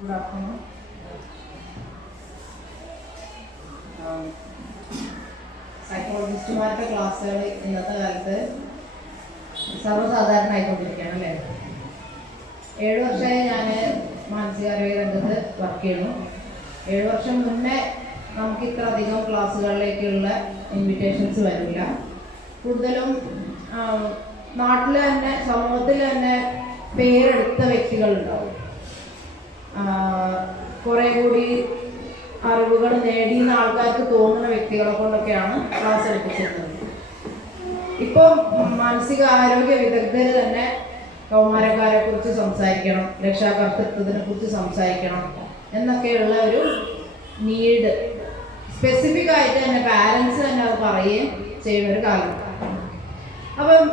Good afternoon. സൈക്കോളജിസ്റ്റുമാരുടെ ക്ലാസ്സുകൾ ഇന്നത്തെ കാലത്ത് സർവ്വസാധാരണമായിക്കൊണ്ടിരിക്കുകയാണ് അല്ലേ. 7 വർഷമായി ഞാൻ മാനസികാരോഗ്യ രംഗത്ത് വർക്ക് ചെയ്യുന്നു. 7 വർഷം മുന്നേ നമുക്ക് ഇത്ര അധികം ക്ലാസ്സുകളിലേക്കുള്ള ഇൻവിറ്റേഷൻസ് വരില്ല. കൂടുതലും നാട്ടിൽ തന്നെ സമൂഹത്തിൽ തന്നെ പേരെടുത്ത വ്യക്തികളുണ്ടാവും. കുറേ കൂടി അറിവുകൾ നേടിയെന്ന ആൾക്കാർക്ക് തോന്നുന്ന വ്യക്തികളെ കൊണ്ടൊക്കെയാണ് ക്ലാസ് എടുപ്പിച്ചിരുന്നത്. ഇപ്പോൾ മാനസിക ആരോഗ്യ വിദഗ്ധർ തന്നെ കൗമാരക്കാരെ കുറിച്ച് സംസാരിക്കണം, രക്ഷാകർതൃത്വത്തിനെ കുറിച്ച് സംസാരിക്കണം എന്നൊക്കെയുള്ള ഒരു നീഡ് സ്പെസിഫിക് ആയിട്ട് തന്നെ പാരൻസ് തന്നെ അത് പറയുകയും ചെയ്യുന്ന ഒരു കാലം. അപ്പം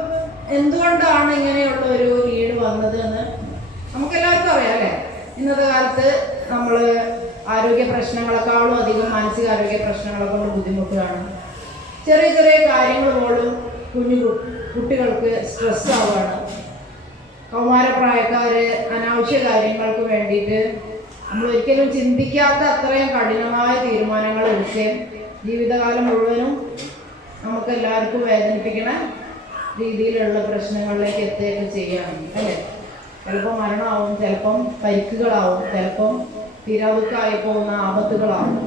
എന്തുകൊണ്ടാണ് ഇങ്ങനെയുള്ള ഒരു നീഡ് വന്നത് എന്ന് നമുക്കെല്ലാവർക്കും അറിയാം അല്ലേ. ഇന്നത്തെ കാലത്ത് നമ്മൾ ആരോഗ്യ പ്രശ്നങ്ങളെക്കാളും അധികം മാനസികാരോഗ്യ പ്രശ്നങ്ങളെ കൊണ്ട് ബുദ്ധിമുട്ടുകയാണ്. ചെറിയ ചെറിയ കാര്യങ്ങൾ പോലും കുട്ടികൾക്ക് സ്ട്രെസ് ആവുകയാണ്. കൗമാരപ്രായക്കാർ അനാവശ്യ കാര്യങ്ങൾക്ക് വേണ്ടിയിട്ട് നമ്മൾ ഒരിക്കലും ചിന്തിക്കാത്ത അത്രയും കഠിനമായ തീരുമാനങ്ങൾ എടുക്കുകയും ജീവിതകാലം മുഴുവനും നമുക്ക് എല്ലാവർക്കും വേദനിപ്പിക്കണ രീതിയിലുള്ള പ്രശ്നങ്ങളിലേക്ക് എത്തുകയൊക്കെ ചെയ്യുകയാണ് അല്ലേ. ചിലപ്പോൾ മരണമാവും, ചിലപ്പം പരിക്കുകളാവും, ചിലപ്പം തീരാദുഃഖമായി പോകുന്ന ആപത്തുകളാവും.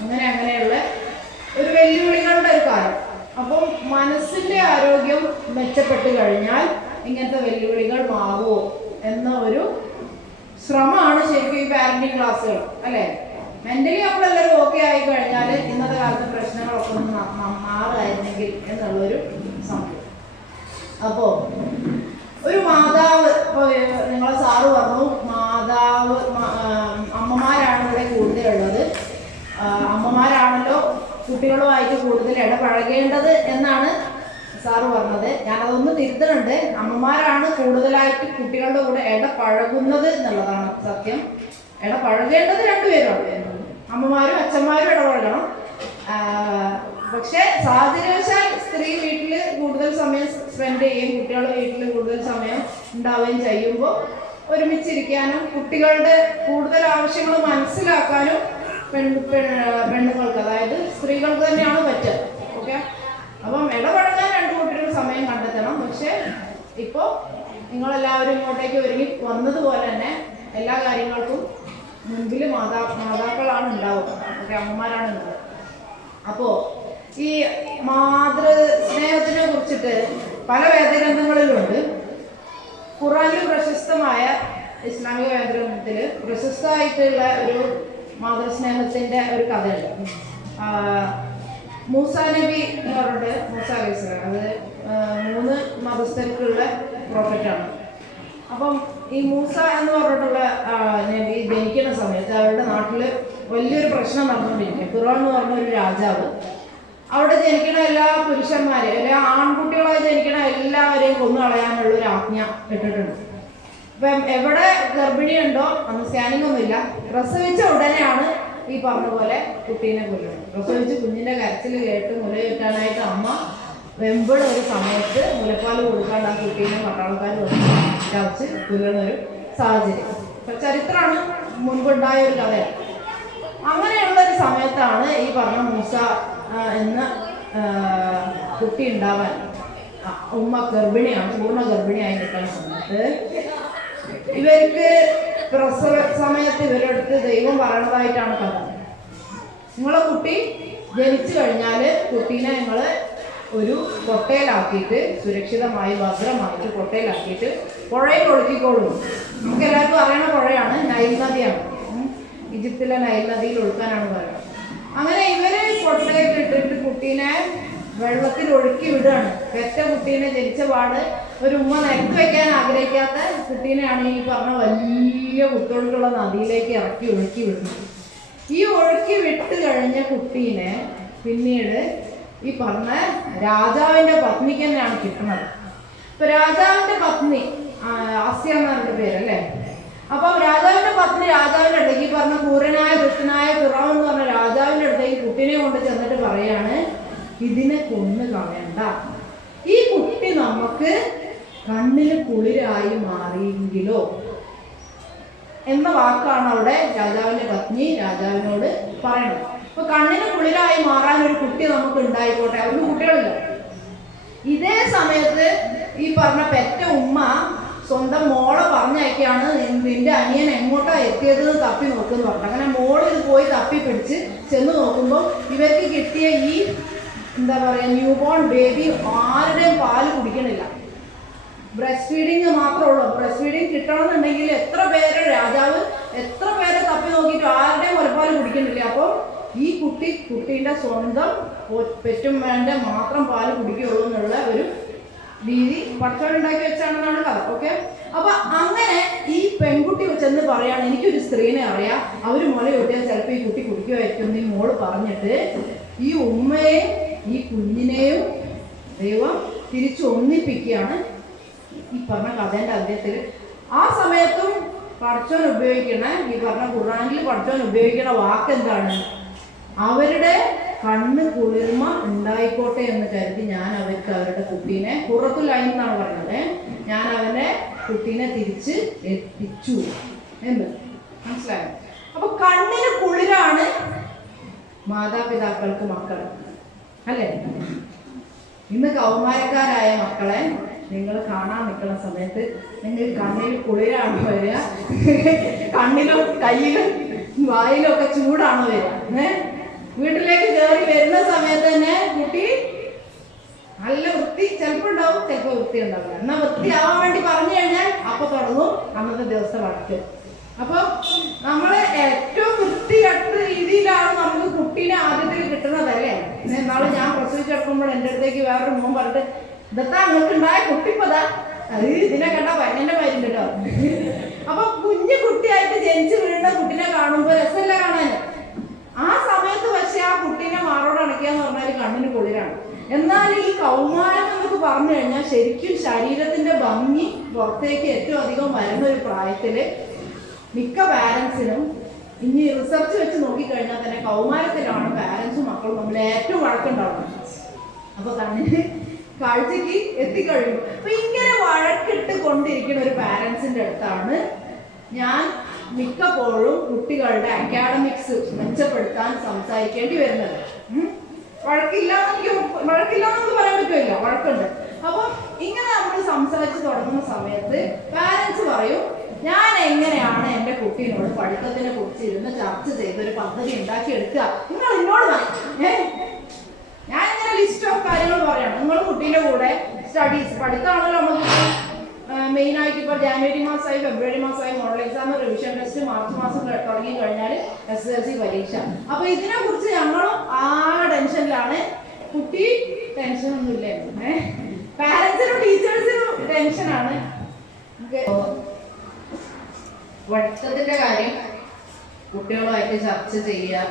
അങ്ങനെയുള്ള ഒരു വെല്ലുവിളികളുടെ ഒരു കാലം. അപ്പം മനസ്സിൻ്റെ ആരോഗ്യം മെച്ചപ്പെട്ട് കഴിഞ്ഞാൽ ഇങ്ങനത്തെ വെല്ലുവിളികൾ മാറുമോ എന്ന ഒരു ശ്രമമാണ് ശരിക്കും ഈ പാരന്റിങ് ക്ലാസ്സുകൾ അല്ലേ. മെന്റലി നമ്മളെല്ലാവരും ഓക്കെ ആയി കഴിഞ്ഞാൽ ഇന്നത്തെ കാലത്ത് പ്രശ്നങ്ങളൊക്കെ ഒന്ന് മാറുമായിരുന്നെങ്കിൽ എന്നുള്ളൊരു സംഭവം. അപ്പോൾ ഒരു മാതാവ്, ഇപ്പോൾ നിങ്ങളെ സാറ് പറഞ്ഞു മാതാവ് അമ്മമാരാണ് ഇവിടെ കൂടുതലുള്ളത്, അമ്മമാരാണല്ലോ കുട്ടികളുമായിട്ട് കൂടുതൽ ഇടപഴകേണ്ടത് എന്നാണ് സാറ് പറഞ്ഞത്. ഞാനതൊന്ന് തിരുത്തുന്നുണ്ട്. അമ്മമാരാണ് കൂടുതലായിട്ട് കുട്ടികളുടെ കൂടെ ഇടപഴകുന്നത് എന്നുള്ളതാണ് സത്യം. ഇടപഴകേണ്ടത് രണ്ടുപേരാണ്, അമ്മമാരും അച്ഛന്മാരും ഇടപഴകണം. പക്ഷെ സാഹചര്യവശാൽ സ്ത്രീ വീട്ടിൽ കൂടുതൽ സമയം സ്പെൻഡ് ചെയ്യുകയും കുട്ടികൾ വീട്ടിൽ കൂടുതൽ സമയം ഉണ്ടാവുകയും ചെയ്യുമ്പോൾ ഒരുമിച്ചിരിക്കാനും കുട്ടികളുടെ കൂടുതൽ ആവശ്യങ്ങൾ മനസ്സിലാക്കാനും പെണ്ണുങ്ങൾക്ക്, അതായത് സ്ത്രീകൾക്ക് തന്നെയാണ് പറ്റുക. ഓക്കെ, അപ്പം ഇടപഴകാൻ രണ്ടു കൂട്ടരും സമയം കണ്ടെത്തണം. പക്ഷെ ഇപ്പോൾ നിങ്ങളെല്ലാവരും ഇങ്ങോട്ടേക്ക് ഒരുങ്ങി വന്നതുപോലെ തന്നെ എല്ലാ കാര്യങ്ങൾക്കും മുൻപിൽ മാതാക്കളാണ് ഉണ്ടാവുക. ഓക്കെ, അമ്മമാരാണ് ഉണ്ടാവുക. അപ്പോൾ ഈ മാതൃസ്നേഹത്തിനെ കുറിച്ചിട്ട് പല വേദഗ്രന്ഥങ്ങളിലുണ്ട്. ഖുറാനിൽ പ്രശസ്തമായ ഇസ്ലാമിക വേദഗ്രന്ഥത്തിൽ പ്രശസ്തമായിട്ടുള്ള ഒരു മാതൃസ്നേഹത്തിൻ്റെ ഒരു കഥയുണ്ട്. മൂസ നബി എന്ന് പറഞ്ഞിട്ട്, മൂസ അലൈഹിസ്സലാം, അത് 3 മതസ്ഥർക്കുള്ള പ്രോഫറ്റാണ്. അപ്പം ഈ മൂസ എന്ന് പറഞ്ഞിട്ടുള്ള നബി ജനിക്കുന്ന സമയത്ത് അവരുടെ നാട്ടിൽ വലിയൊരു പ്രശ്നം നടന്നുകൊണ്ടിരിക്കും. ഫിറോൻ എന്ന് പറഞ്ഞ ഒരു രാജാവ് അവിടെ ജനിക്കണ എല്ലാ പുരുഷന്മാരെയും, എല്ലാ ആൺകുട്ടികളായി ജനിക്കണ എല്ലാവരെയും കൊന്നു കളയാനുള്ള ഒരു ആജ്ഞ ഇട്ടിട്ടുണ്ട്. ഇപ്പം എവിടെ ഗർഭിണിയുണ്ടോ, അന്ന് സ്കാനിങ് ഒന്നുമില്ല, പ്രസവിച്ച ഉടനെയാണ് ഈ പറഞ്ഞ പോലെ കുട്ടീനെ കൊല്ലുന്നത്. പ്രസവിച്ച് കുഞ്ഞിൻ്റെ കരച്ചിൽ കേട്ട് മുലയൂട്ടാനായിട്ട് അമ്മ വെമ്പുള്ള ഒരു സമയത്ത് മുലപ്പാൽ കൊടുക്കാണ്ട് ആ കുട്ടീനെ പട്ടാളക്കാർ ചവച്ച് കൊല്ലുന്നൊരു സാഹചര്യം. ചരിത്രമാണ്, മുൻപുണ്ടായ ഒരു കഥയാണ്. അങ്ങനെയുള്ളൊരു സമയത്താണ് ഈ പറഞ്ഞ മൂസ എന്ന കുട്ടി ഉണ്ടാവാൻ, ഉമ്മ ഗർഭിണിയാണ്, പൂർണ്ണ ഗർഭിണിയായി നിൽക്കുന്ന സമയത്ത് ഇവർക്ക് പ്രസവ സമയത്ത് ഇവരെടുത്ത് ദൈവം പറയണതായിട്ടാണ് കഥ. നിങ്ങളെ കുട്ടി ജനിച്ചു കഴിഞ്ഞാൽ കുട്ടീനെ നിങ്ങൾ ഒരു കൊട്ടയിലാക്കിയിട്ട് സുരക്ഷിതമായി ഭദ്രമായിട്ട് കൊട്ടയിലാക്കിയിട്ട് പുഴയിൽ ഒഴുക്കിക്കോളൂ. നമുക്ക് എല്ലാവർക്കും അറിയണ പുഴയാണ്, നൈൽ നദിയാണ്. ഈജിപ്തിലെ നൈൽ നദിയിൽ ഒഴുക്കാനാണ് പറയുന്നത്. അങ്ങനെ ഇവര് കൊട്ടയിൽ ഇട്ടിട്ട് കുട്ടീനെ വെള്ളത്തിൽ ഒഴുക്കി വിടുകയാണ്. പെറ്റ കുട്ടീനെ ജനിച്ച പാട് ഒരു ഉമ്മ നിരത്തി വയ്ക്കാൻ ആഗ്രഹിക്കാത്ത കുട്ടീനെയാണ് ഈ പറഞ്ഞ വലിയ കുത്തൊഴുക്കുള്ള നദിയിലേക്ക് ഇറക്കി ഒഴുക്കി വിടുന്നത്. ഈ ഒഴുക്കി വിട്ട് കഴിഞ്ഞ കുട്ടീനെ പിന്നീട് ഈ പറഞ്ഞ രാജാവിൻ്റെ പത്നിക്ക് തന്നെയാണ് കിട്ടുന്നത്. ഇപ്പൊ രാജാവിൻ്റെ പത്നി ആസ്യ എന്നവരുടെ പേരല്ലേ. അപ്പം രാജാവിൻ്റെ പത്നി രാജാവിൻ്റെ അടുത്തേക്ക്, ഈ പറഞ്ഞ ക്രൂരനായ ദുഷ്ടനായ ഫിറഔൻ എന്ന് പറഞ്ഞ രാജാവിൻ്റെ അടുത്തേക്ക് കുട്ടീനെ കൊണ്ട് ചെന്നിട്ട് പറയാണ്, ഇതിനെ കൊന്നു കളയണ്ട, ഈ കുട്ടി നമുക്ക് കണ്ണിന് കുളിരായി മാറിയെങ്കിലോ എന്ന വാക്കാണ് അവിടെ രാജാവിന്റെ പത്നി രാജാവിനോട് പറയണത്. അപ്പൊ കണ്ണിന് കുളിരായി മാറാൻ ഒരു കുട്ടി നമുക്ക് ഉണ്ടായിക്കോട്ടെ, അവർക്ക് കുട്ടികളില്ല. ഇതേ സമയത്ത് ഈ പറഞ്ഞ പെറ്റ ഉമ്മ സ്വന്തം മോളെ പറഞ്ഞയക്കാണ്, നിന്റെ അനിയൻ എങ്ങോട്ടാ എത്തിയത് തപ്പി നോക്കുന്നു പറഞ്ഞു. അങ്ങനെ മോള് ഇത് പോയി തപ്പി പിടിച്ച് ചെന്ന് നോക്കുമ്പോൾ ഇവർക്ക് കിട്ടിയ ഈ എന്താ പറയാ ന്യൂ ബോൺ ബേബി ആരുടെയും പാല് കുടിക്കണില്ല. ബ്രസ്റ്റ് ഫീഡിങ് മാത്രമേ ഉള്ളൂ. ബ്രസ്റ്റ് ഫീഡിങ് കിട്ടണമെന്നുണ്ടെങ്കിൽ എത്ര പേരെ രാജാവ് എത്ര പേരെ തപ്പി നോക്കിയിട്ട് ആരുടെയും മുലപ്പാല് കുടിക്കണില്ല. അപ്പോൾ ഈ കുട്ടീൻ്റെ സ്വന്തം പെറ്റുമ്മേൻ്റെ മാത്രം പാല് കുടിക്കുകയുള്ളൂ എന്നുള്ള ഒരു രീതി പടച്ചോനുണ്ടാക്കി വെച്ചാണെന്നാണ് കഥ. ഓക്കെ, അപ്പൊ അങ്ങനെ ഈ പെൺകുട്ടി ചെന്ന് പറയാണ്, എനിക്കൊരു സ്ത്രീനെ അറിയാം, അവര് മുല കിട്ടിയാൽ ചിലപ്പോൾ ഈ കുട്ടി കുടിക്കുമായിരിക്കും. ഈ മോള് പറഞ്ഞിട്ട് ഈ ഉമ്മയെയും ഈ കുഞ്ഞിനെയും ദൈവം തിരിച്ചു ഒന്നിപ്പിക്കുകയാണ് ഈ പറഞ്ഞ കഥേൻ്റെ അന്ത്യത്തിൽ. ആ സമയത്തും പടച്ചോൻ ഉപയോഗിക്കണ ഈ പറഞ്ഞ ഖുർആനിൽ പടച്ചോൻ ഉപയോഗിക്കുന്ന വാക്ക് എന്താണ്? അവരുടെ കണ്ണ് കുളിർമ ഉണ്ടായിക്കോട്ടെ എന്ന് കരുതി ഞാൻ അവർക്ക് അവരുടെ കുട്ടീനെ ഖുറത്തുലൈൻ എന്നാണ് പറഞ്ഞത്, ഞാൻ അവന്റെ കുട്ടീനെ തിരിച്ച് എത്തിച്ചു എന്ന് മനസ്സിലായോ? അപ്പൊ കണ്ണിന് കുളിരാണ് മാതാപിതാക്കൾക്ക് മക്കൾ അല്ലേ? ഇന്ന് കൗമാരക്കാരായ മക്കളെ നിങ്ങൾ കാണാൻ നിൽക്കുന്ന സമയത്ത് നിങ്ങൾ കണ്ണിൽ കുളിരാണ് വരിക, കണ്ണിലും കയ്യിലും വായിലും ഒക്കെ ചൂടാണ് വരിക. വീട്ടിലേക്ക് കയറി വരുന്ന സമയത്ത് തന്നെ കുട്ടി നല്ല വൃത്തി ചിലപ്പോൾ ഉണ്ടാവും, ചിലപ്പോൾ വൃത്തി ഉണ്ടാവില്ല. എന്നാൽ വൃത്തിയാവാൻ വേണ്ടി പറഞ്ഞു കഴിഞ്ഞാൽ അപ്പൊ തുടങ്ങും അന്നത്തെ ദിവസം വഴക്ക്. അപ്പൊ നമ്മൾ ഏറ്റവും വൃത്തികെട്ട രീതിയിലാണ് നമുക്ക് കുട്ടീനെ ആദ്യത്തിൽ കിട്ടുന്നതല്ലേ. എന്നാള് ഞാൻ പ്രസവിച്ചെടുക്കുമ്പോൾ എൻ്റെ അടുത്തേക്ക് വേറൊരു മോൻ പറഞ്ഞിട്ട്, ഇതൊക്കെ അങ്ങോട്ട് ഉണ്ടായ കുട്ടിപ്പതാ, അത് ഇതിനെ കണ്ടാ പയ്യന്റെ പേരുണ്ട് കേട്ടോ. അപ്പൊ കുഞ്ഞു കുട്ടിയായിട്ട് ജനിച്ചു വീഴുന്ന കുട്ടീനെ കാണുമ്പോൾ രസമല്ല കാണാൻ. ആ സമയത്ത് പക്ഷെ ആ കുട്ടീനെ മാറോട് അണയ്ക്കാന്ന് പറഞ്ഞാൽ കണ്ണിന് കുളിരാണ്. എന്നാൽ ഈ കൗമാരം എന്നൊക്കെ പറഞ്ഞു കഴിഞ്ഞാൽ ശരിക്കും ശരീരത്തിന്റെ ഭംഗി പുറത്തേക്ക് ഏറ്റവും അധികം വരുന്ന ഒരു പ്രായത്തില് മിക്ക പാരൻസിനും ഇനി റിസർച്ച് വെച്ച് നോക്കിക്കഴിഞ്ഞാൽ തന്നെ കൗമാരത്തിലാണ് പാരൻസും മക്കളും തമ്മിൽ ഏറ്റവും വഴക്കുണ്ടാവുന്നത്. അപ്പൊ കണ്ണിന് കാഴ്ചക്ക് എത്തിക്കഴിയും. അപ്പൊ ഇങ്ങനെ വഴക്കിട്ട് കൊണ്ടിരിക്കുന്ന ഒരു പാരൻസിന്റെ അടുത്താണ് ഞാൻ മിക്കപ്പോഴും കുട്ടികളുടെ അക്കാഡമിക്സ് മെച്ചപ്പെടുത്താൻ സംസാരിക്കേണ്ടി വരുന്നത്. വഴക്കില്ലാന്നൊന്നും പറയാൻ പറ്റുമല്ലോ, വഴക്കുണ്ട്. അപ്പൊ ഇങ്ങനെ നമ്മൾ സംസാരിച്ച് തുടങ്ങുന്ന സമയത്ത് പാരൻസ് പറയും, ഞാൻ എങ്ങനെയാണ് എൻ്റെ കുട്ടീനോട് പഠിത്തത്തിനെ കുറിച്ച് ഇരുന്ന് ചർച്ച ചെയ്തൊരു പദ്ധതി ഉണ്ടാക്കിയെടുക്കുക, നിങ്ങൾ എന്നോട് ഞാൻ ഇങ്ങനെ ലിസ്റ്റ് ഓഫ് കാര്യങ്ങൾ പറയണം. നിങ്ങൾ കുട്ടീൻ്റെ കൂടെ സ്റ്റഡീസ് പഠിത്തമാണല്ലോ നമുക്ക് മെയിനായിട്ട്. ഇപ്പോൾ ജാനുവരി മാസമായി, ഫെബ്രുവരി മാസമായി model exam, revision test, March മാസം തുടങ്ങി കഴിഞ്ഞാൽ SSLC പരീക്ഷ. അപ്പൊ ഇതിനെ കുറിച്ച് ഞങ്ങളും ആകെ ടെൻഷനിലാണ്. കുട്ടി ടെൻഷനൊന്നും ഇല്ലായിരുന്നു, പാരൻസിനും ടീച്ചേഴ്സിനും ടെൻഷനാണ്. പഠിത്തത്തിന്റെ കാര്യം കുട്ടികളുമായിട്ട് ചർച്ച ചെയ്യുക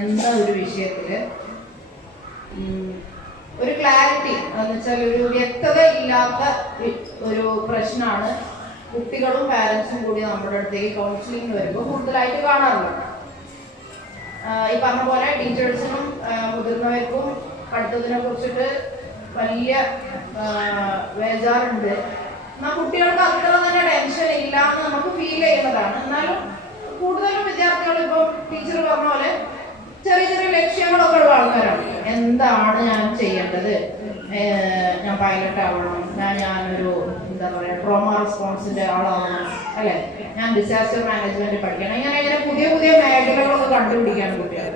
എന്ന ഒരു വിഷയത്തില് ഒരു ക്ലാരിറ്റി എന്ന് വെച്ചാൽ ഒരു വ്യക്തത ഇല്ലാത്ത ഒരു പ്രശ്നമാണ് കുട്ടികളും പാരൻസും കൂടി നമ്മുടെ അടുത്തേക്ക് കൗൺസിലിംഗ് വരുമ്പോൾ കൂടുതലായിട്ട് കാണാറുള്ളത്. ഈ പറഞ്ഞ പോലെ ടീച്ചേഴ്സിനും മുതിർന്നവർക്കും പഠിത്തത്തിനെ കുറിച്ചിട്ട് വലിയ ബേജാറുണ്ട്. എന്നാൽ കുട്ടികൾക്ക് അത്ര തന്നെ ടെൻഷൻ ഇല്ല എന്ന് നമുക്ക് ഫീൽ ചെയ്യുന്നതാണ്. എന്നാലും കൂടുതലും വിദ്യാർത്ഥികൾ ഇപ്പം ടീച്ചർ പറഞ്ഞ പോലെ ചെറിയ ചെറിയ ലക്ഷ്യങ്ങളൊക്കെ ഉള്ള ആൾക്കാരാണ്. എന്താണ് ഞാൻ ചെയ്യേണ്ടത്? ഞാൻ പൈലറ്റ് ആവണം, ഞാനൊരു എന്താ പറയുക ട്രോമ റെസ്പോൺസിന്റെ ആളാവണം, അല്ലെ, ഞാൻ ഡിസാസ്റ്റർ മാനേജ്മെന്റ് പഠിക്കണം. ഇങ്ങനെ പുതിയ പുതിയ മേഖലകളൊക്കെ കണ്ടുപിടിക്കാണ് കുട്ടികൾ.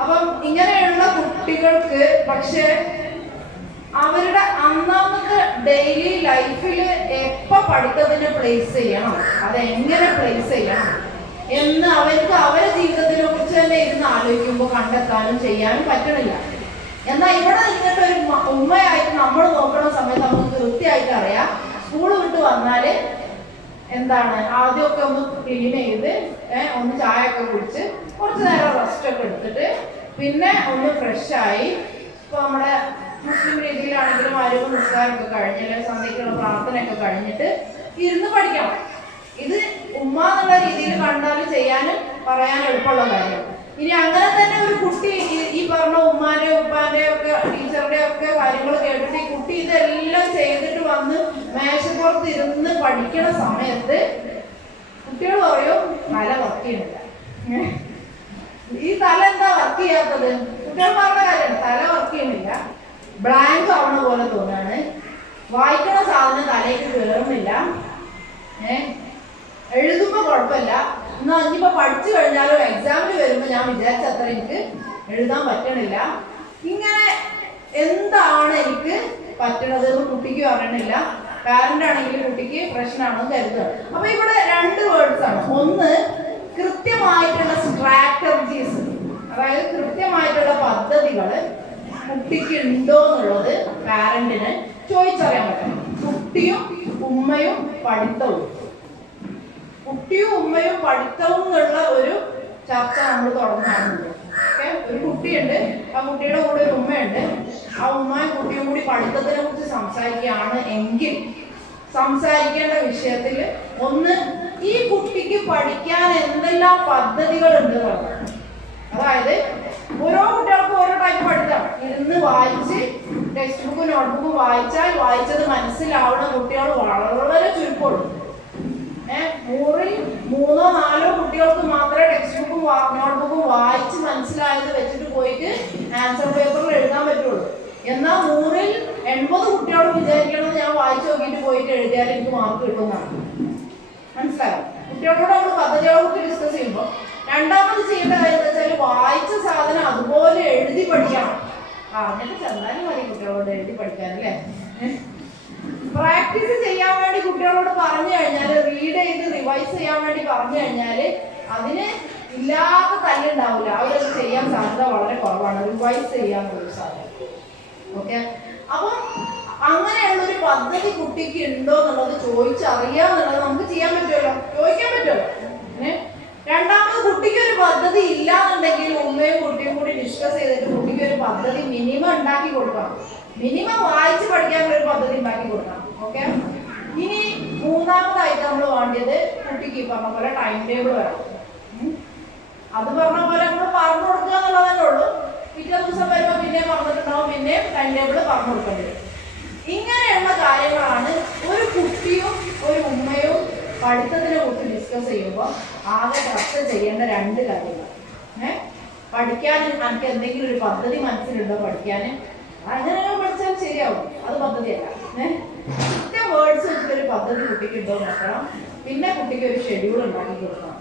അപ്പം ഇങ്ങനെയുള്ള കുട്ടികൾക്ക് പക്ഷെ അവരുടെ അന്നത്തെ ഡെയിലി ലൈഫിൽ എപ്പോ പഠിത്തത്തിന് പ്ലേസ് ചെയ്യണം, അതെങ്ങനെ പ്ലേസ് ചെയ്യണം എന്ന് അവർക്ക് അവരുടെ ജീവിതത്തിനെ കുറിച്ച് തന്നെ ഇരുന്ന് ആലോചിക്കുമ്പോൾ കണ്ടെത്താനും ചെയ്യാനും പറ്റണില്ല. എന്നാൽ ഇവിടെ നിന്നിട്ട് ഒരു ഉമ്മയായിട്ട് നമ്മൾ നോക്കുന്ന സമയത്ത് നമുക്ക് കൃത്യമായിട്ട് അറിയാം, സ്കൂൾ വിട്ട് വന്നാല് എന്താണ് ആദ്യമൊക്കെ ഒന്ന് ക്ലീൻ ചെയ്ത് ഒന്ന് ചായ ഒക്കെ കുടിച്ച് കുറച്ച് നേരം റെസ്റ്റ് ഒക്കെ എടുത്തിട്ട് പിന്നെ ഒന്ന് ഫ്രഷായി, ഇപ്പൊ നമ്മുടെ മുസ്ലിം രീതിയിലാണെങ്കിലും ആരോഗ്യ നിസ്കാരമൊക്കെ കഴിഞ്ഞ് അല്ലെങ്കിൽ സന്ധ്യക്കുള്ള പ്രാർത്ഥനയൊക്കെ കഴിഞ്ഞിട്ട് ഇരുന്ന് പഠിക്കണം. ഇത് ഉമ്മ എന്നുള്ള രീതിയിൽ കണ്ടാലും ചെയ്യാനും പറയാനും എളുപ്പമുള്ള കാര്യം. ഇനി അങ്ങനെ തന്നെ ഒരു കുട്ടി ഈ പറഞ്ഞ ഉമ്മാന്റെ ഉപ്പാന്റെ ഒക്കെ ടീച്ചറുടെ ഒക്കെ കാര്യങ്ങൾ കേട്ടിട്ട് ഈ കുട്ടി ഇതെല്ലാം ചെയ്തിട്ട് വന്ന് മേശപ്പുറത്ത് ഇരുന്ന് പഠിക്കണ സമയത്ത് കുട്ടികൾ പറയും, തല വർക്ക് ചെയ്യുന്നില്ല. ഈ തല എന്താ വർക്ക് ചെയ്യാത്തത്? കുട്ടികൾ പറഞ്ഞ കാര്യമാണ്, തല വർക്ക് ചെയ്യുന്നില്ല, ബ്ലാങ്ക് ആവണ പോലെ തോന്നാണ്, വായിക്കണ സാധനം തലയ്ക്ക് കയറുന്നില്ല, എഴുതുമ്പോ കുഴപ്പമില്ല, എന്നാ ഇനിയിപ്പോ പഠിച്ചു കഴിഞ്ഞാലോ എക്സാമിന് വരുമ്പോ ഞാൻ വിചാരിച്ച അത്ര എനിക്ക് എഴുതാൻ പറ്റണില്ല. ഇങ്ങനെ എന്താണ് എനിക്ക് പറ്റണത് എന്ന് കുട്ടിക്ക് പറയണില്ല. പാരന്റ് ആണെങ്കിൽ കുട്ടിക്ക് പ്രശ്നമാണെന്ന് കരുതുകയാണ്. അപ്പൊ ഇവിടെ രണ്ട് വേർഡ്സ് ആണ്. ഒന്ന്, കൃത്യമായിട്ടുള്ള സ്ട്രാറ്റജീസ്, അതായത് കൃത്യമായിട്ടുള്ള പദ്ധതികൾ കുട്ടിക്ക് ഉണ്ടോ എന്നുള്ളത് പാരന്റിന് ചോദിച്ചറിയാൻ പറ്റണം. കുട്ടിയും ഉമ്മയും പഠിത്തവും, കുട്ടിയും ഉമ്മയും പഠിത്തവും എന്നുള്ള ഒരു ചർച്ച നമ്മൾ തുടങ്ങുന്നുണ്ട്. ഓക്കെ, ഒരു കുട്ടിയുണ്ട്, ആ കുട്ടിയുടെ കൂടെ ഒരു ഉമ്മയുണ്ട്, ആ ഉമ്മയും കുട്ടിയും കൂടി പഠിത്തത്തിനെ കുറിച്ച് സംസാരിക്കുകയാണ് എങ്കിൽ സംസാരിക്കേണ്ട വിഷയത്തിൽ ഒന്ന്, ഈ കുട്ടിക്ക് പഠിക്കാൻ എന്തെല്ലാം പദ്ധതികളുണ്ട് എന്നുള്ളതാണ്. അതായത് ഓരോ കുട്ടികൾക്കും ഓരോ ടൈപ്പ് പഠിത്തം. ഇരുന്ന് വായിച്ച് ടെക്സ്റ്റ് ബുക്കും നോട്ട്ബുക്കും വായിച്ചാൽ വായിച്ചത് മനസ്സിലാവുന്ന കുട്ടികൾ വളരെ ചുരുക്കമുള്ളൂ. 100-ൽ 3-4 കുട്ടികൾക്ക് മാത്രമേ ടെക്സ്റ്റ് ബുക്കും നോട്ട്ബുക്കും വായിച്ച് മനസ്സിലായത് വെച്ചിട്ട് പോയിട്ട് ആൻസർ പേപ്പറിൽ എഴുതാൻ പറ്റുള്ളൂ. എന്നാൽ 100-ൽ 80 കുട്ടികളും വിചാരിക്കണമെന്ന് ഞാൻ വായിച്ചു നോക്കിയിട്ട് പോയിട്ട് എഴുതിയാൽ എനിക്ക് മാർക്ക് കിട്ടുന്നതാണ്. മനസ്സിലായോ? കുട്ടികളോട് നമ്മൾ പദ്ധതികളെ കുറിച്ച് ഡിസ്കസ് ചെയ്യുമ്പോൾ രണ്ടാമത് ചെയ്യേണ്ട കാര്യം എന്താ വെച്ചാൽ വായിച്ച സാധനം അതുപോലെ എഴുതി പഠിക്കണം. എന്നിട്ട് ചെന്നാലും മതി കുട്ടികളോട് എഴുതി പഠിക്കാൻ അല്ലേ. പ്രാക്ടീസ് ചെയ്യാൻ വേണ്ടി കുട്ടികളോട് പറഞ്ഞു കഴിഞ്ഞാൽ, റീഡ് ചെയ്ത് റിവൈസ് ചെയ്യാൻ വേണ്ടി പറഞ്ഞു കഴിഞ്ഞാൽ അതിന് ഇല്ലാത്ത തല്ലുണ്ടാവില്ല. അവരത് ചെയ്യാൻ സാധ്യത വളരെ കുറവാണ്, റിവൈസ് ചെയ്യാനുള്ളൊരു സാധ്യത. ഓക്കെ, അപ്പം അങ്ങനെയുള്ളൊരു പദ്ധതി കുട്ടിക്ക് ഉണ്ടോ എന്നുള്ളത് ചോദിച്ചറിയാന്നുള്ളത് നമുക്ക് ചെയ്യാൻ പറ്റുമല്ലോ, ചോദിക്കാൻ പറ്റുമല്ലോ. രണ്ടാമത്, കുട്ടിക്ക് ഒരു പദ്ധതി ഇല്ലാന്നുണ്ടെങ്കിൽ ഉമ്മയും കുട്ടിയും കൂടി ഡിസ്കസ് ചെയ്തിട്ട് കുട്ടിക്ക് ഒരു പദ്ധതി മിനിമം ഉണ്ടാക്കി കൊടുക്കണം. മിനിമം വായിച്ച് പഠിക്കാനുള്ള ഒരു പദ്ധതി ഉണ്ടാക്കി കൊടുക്കണം. ഓക്കെ, ഇനി മൂന്നാമതായിട്ട് നമ്മൾ വേണ്ടത് കുട്ടിക്ക് പറഞ്ഞ പോലെ ടൈം ടേബിൾ വേണം. അത് പറഞ്ഞ പോലെ നമ്മൾ പറഞ്ഞു കൊടുക്കുക എന്നുള്ളതന്നെ ഉള്ളൂ. പിറ്റേ ദിവസം വരുമ്പോൾ പിന്നെയും പറഞ്ഞിട്ടുണ്ടാവും, പിന്നെയും ടൈം ടേബിൾ പറഞ്ഞു കൊടുക്കേണ്ടി വരും. ഇങ്ങനെയുള്ള കാര്യങ്ങളാണ് ഒരു കുട്ടിയും ഒരു ഉമ്മയും പഠിത്തത്തിനെ കുറിച്ച് ഡിസ്കസ് ചെയ്യുമ്പോൾ ആകെ ചർച്ച ചെയ്യേണ്ട രണ്ട് കാര്യങ്ങൾ. പഠിക്കാൻ എനിക്ക് എന്തെങ്കിലും ഒരു പദ്ധതി മനസ്സിലുണ്ടോ? പഠിക്കാൻ അങ്ങനെ പഠിച്ചാൽ ശരിയാവും, അത് പദ്ധതിയല്ല. കൃത്യം വേർഡ്സ് വെച്ചിട്ടൊരു പദ്ധതി കുട്ടിക്ക് ഉണ്ടോ നോക്കണം. പിന്നെ കുട്ടിക്ക് ഒരു ഷെഡ്യൂൾ ഉണ്ടാക്കി കൊടുക്കണം.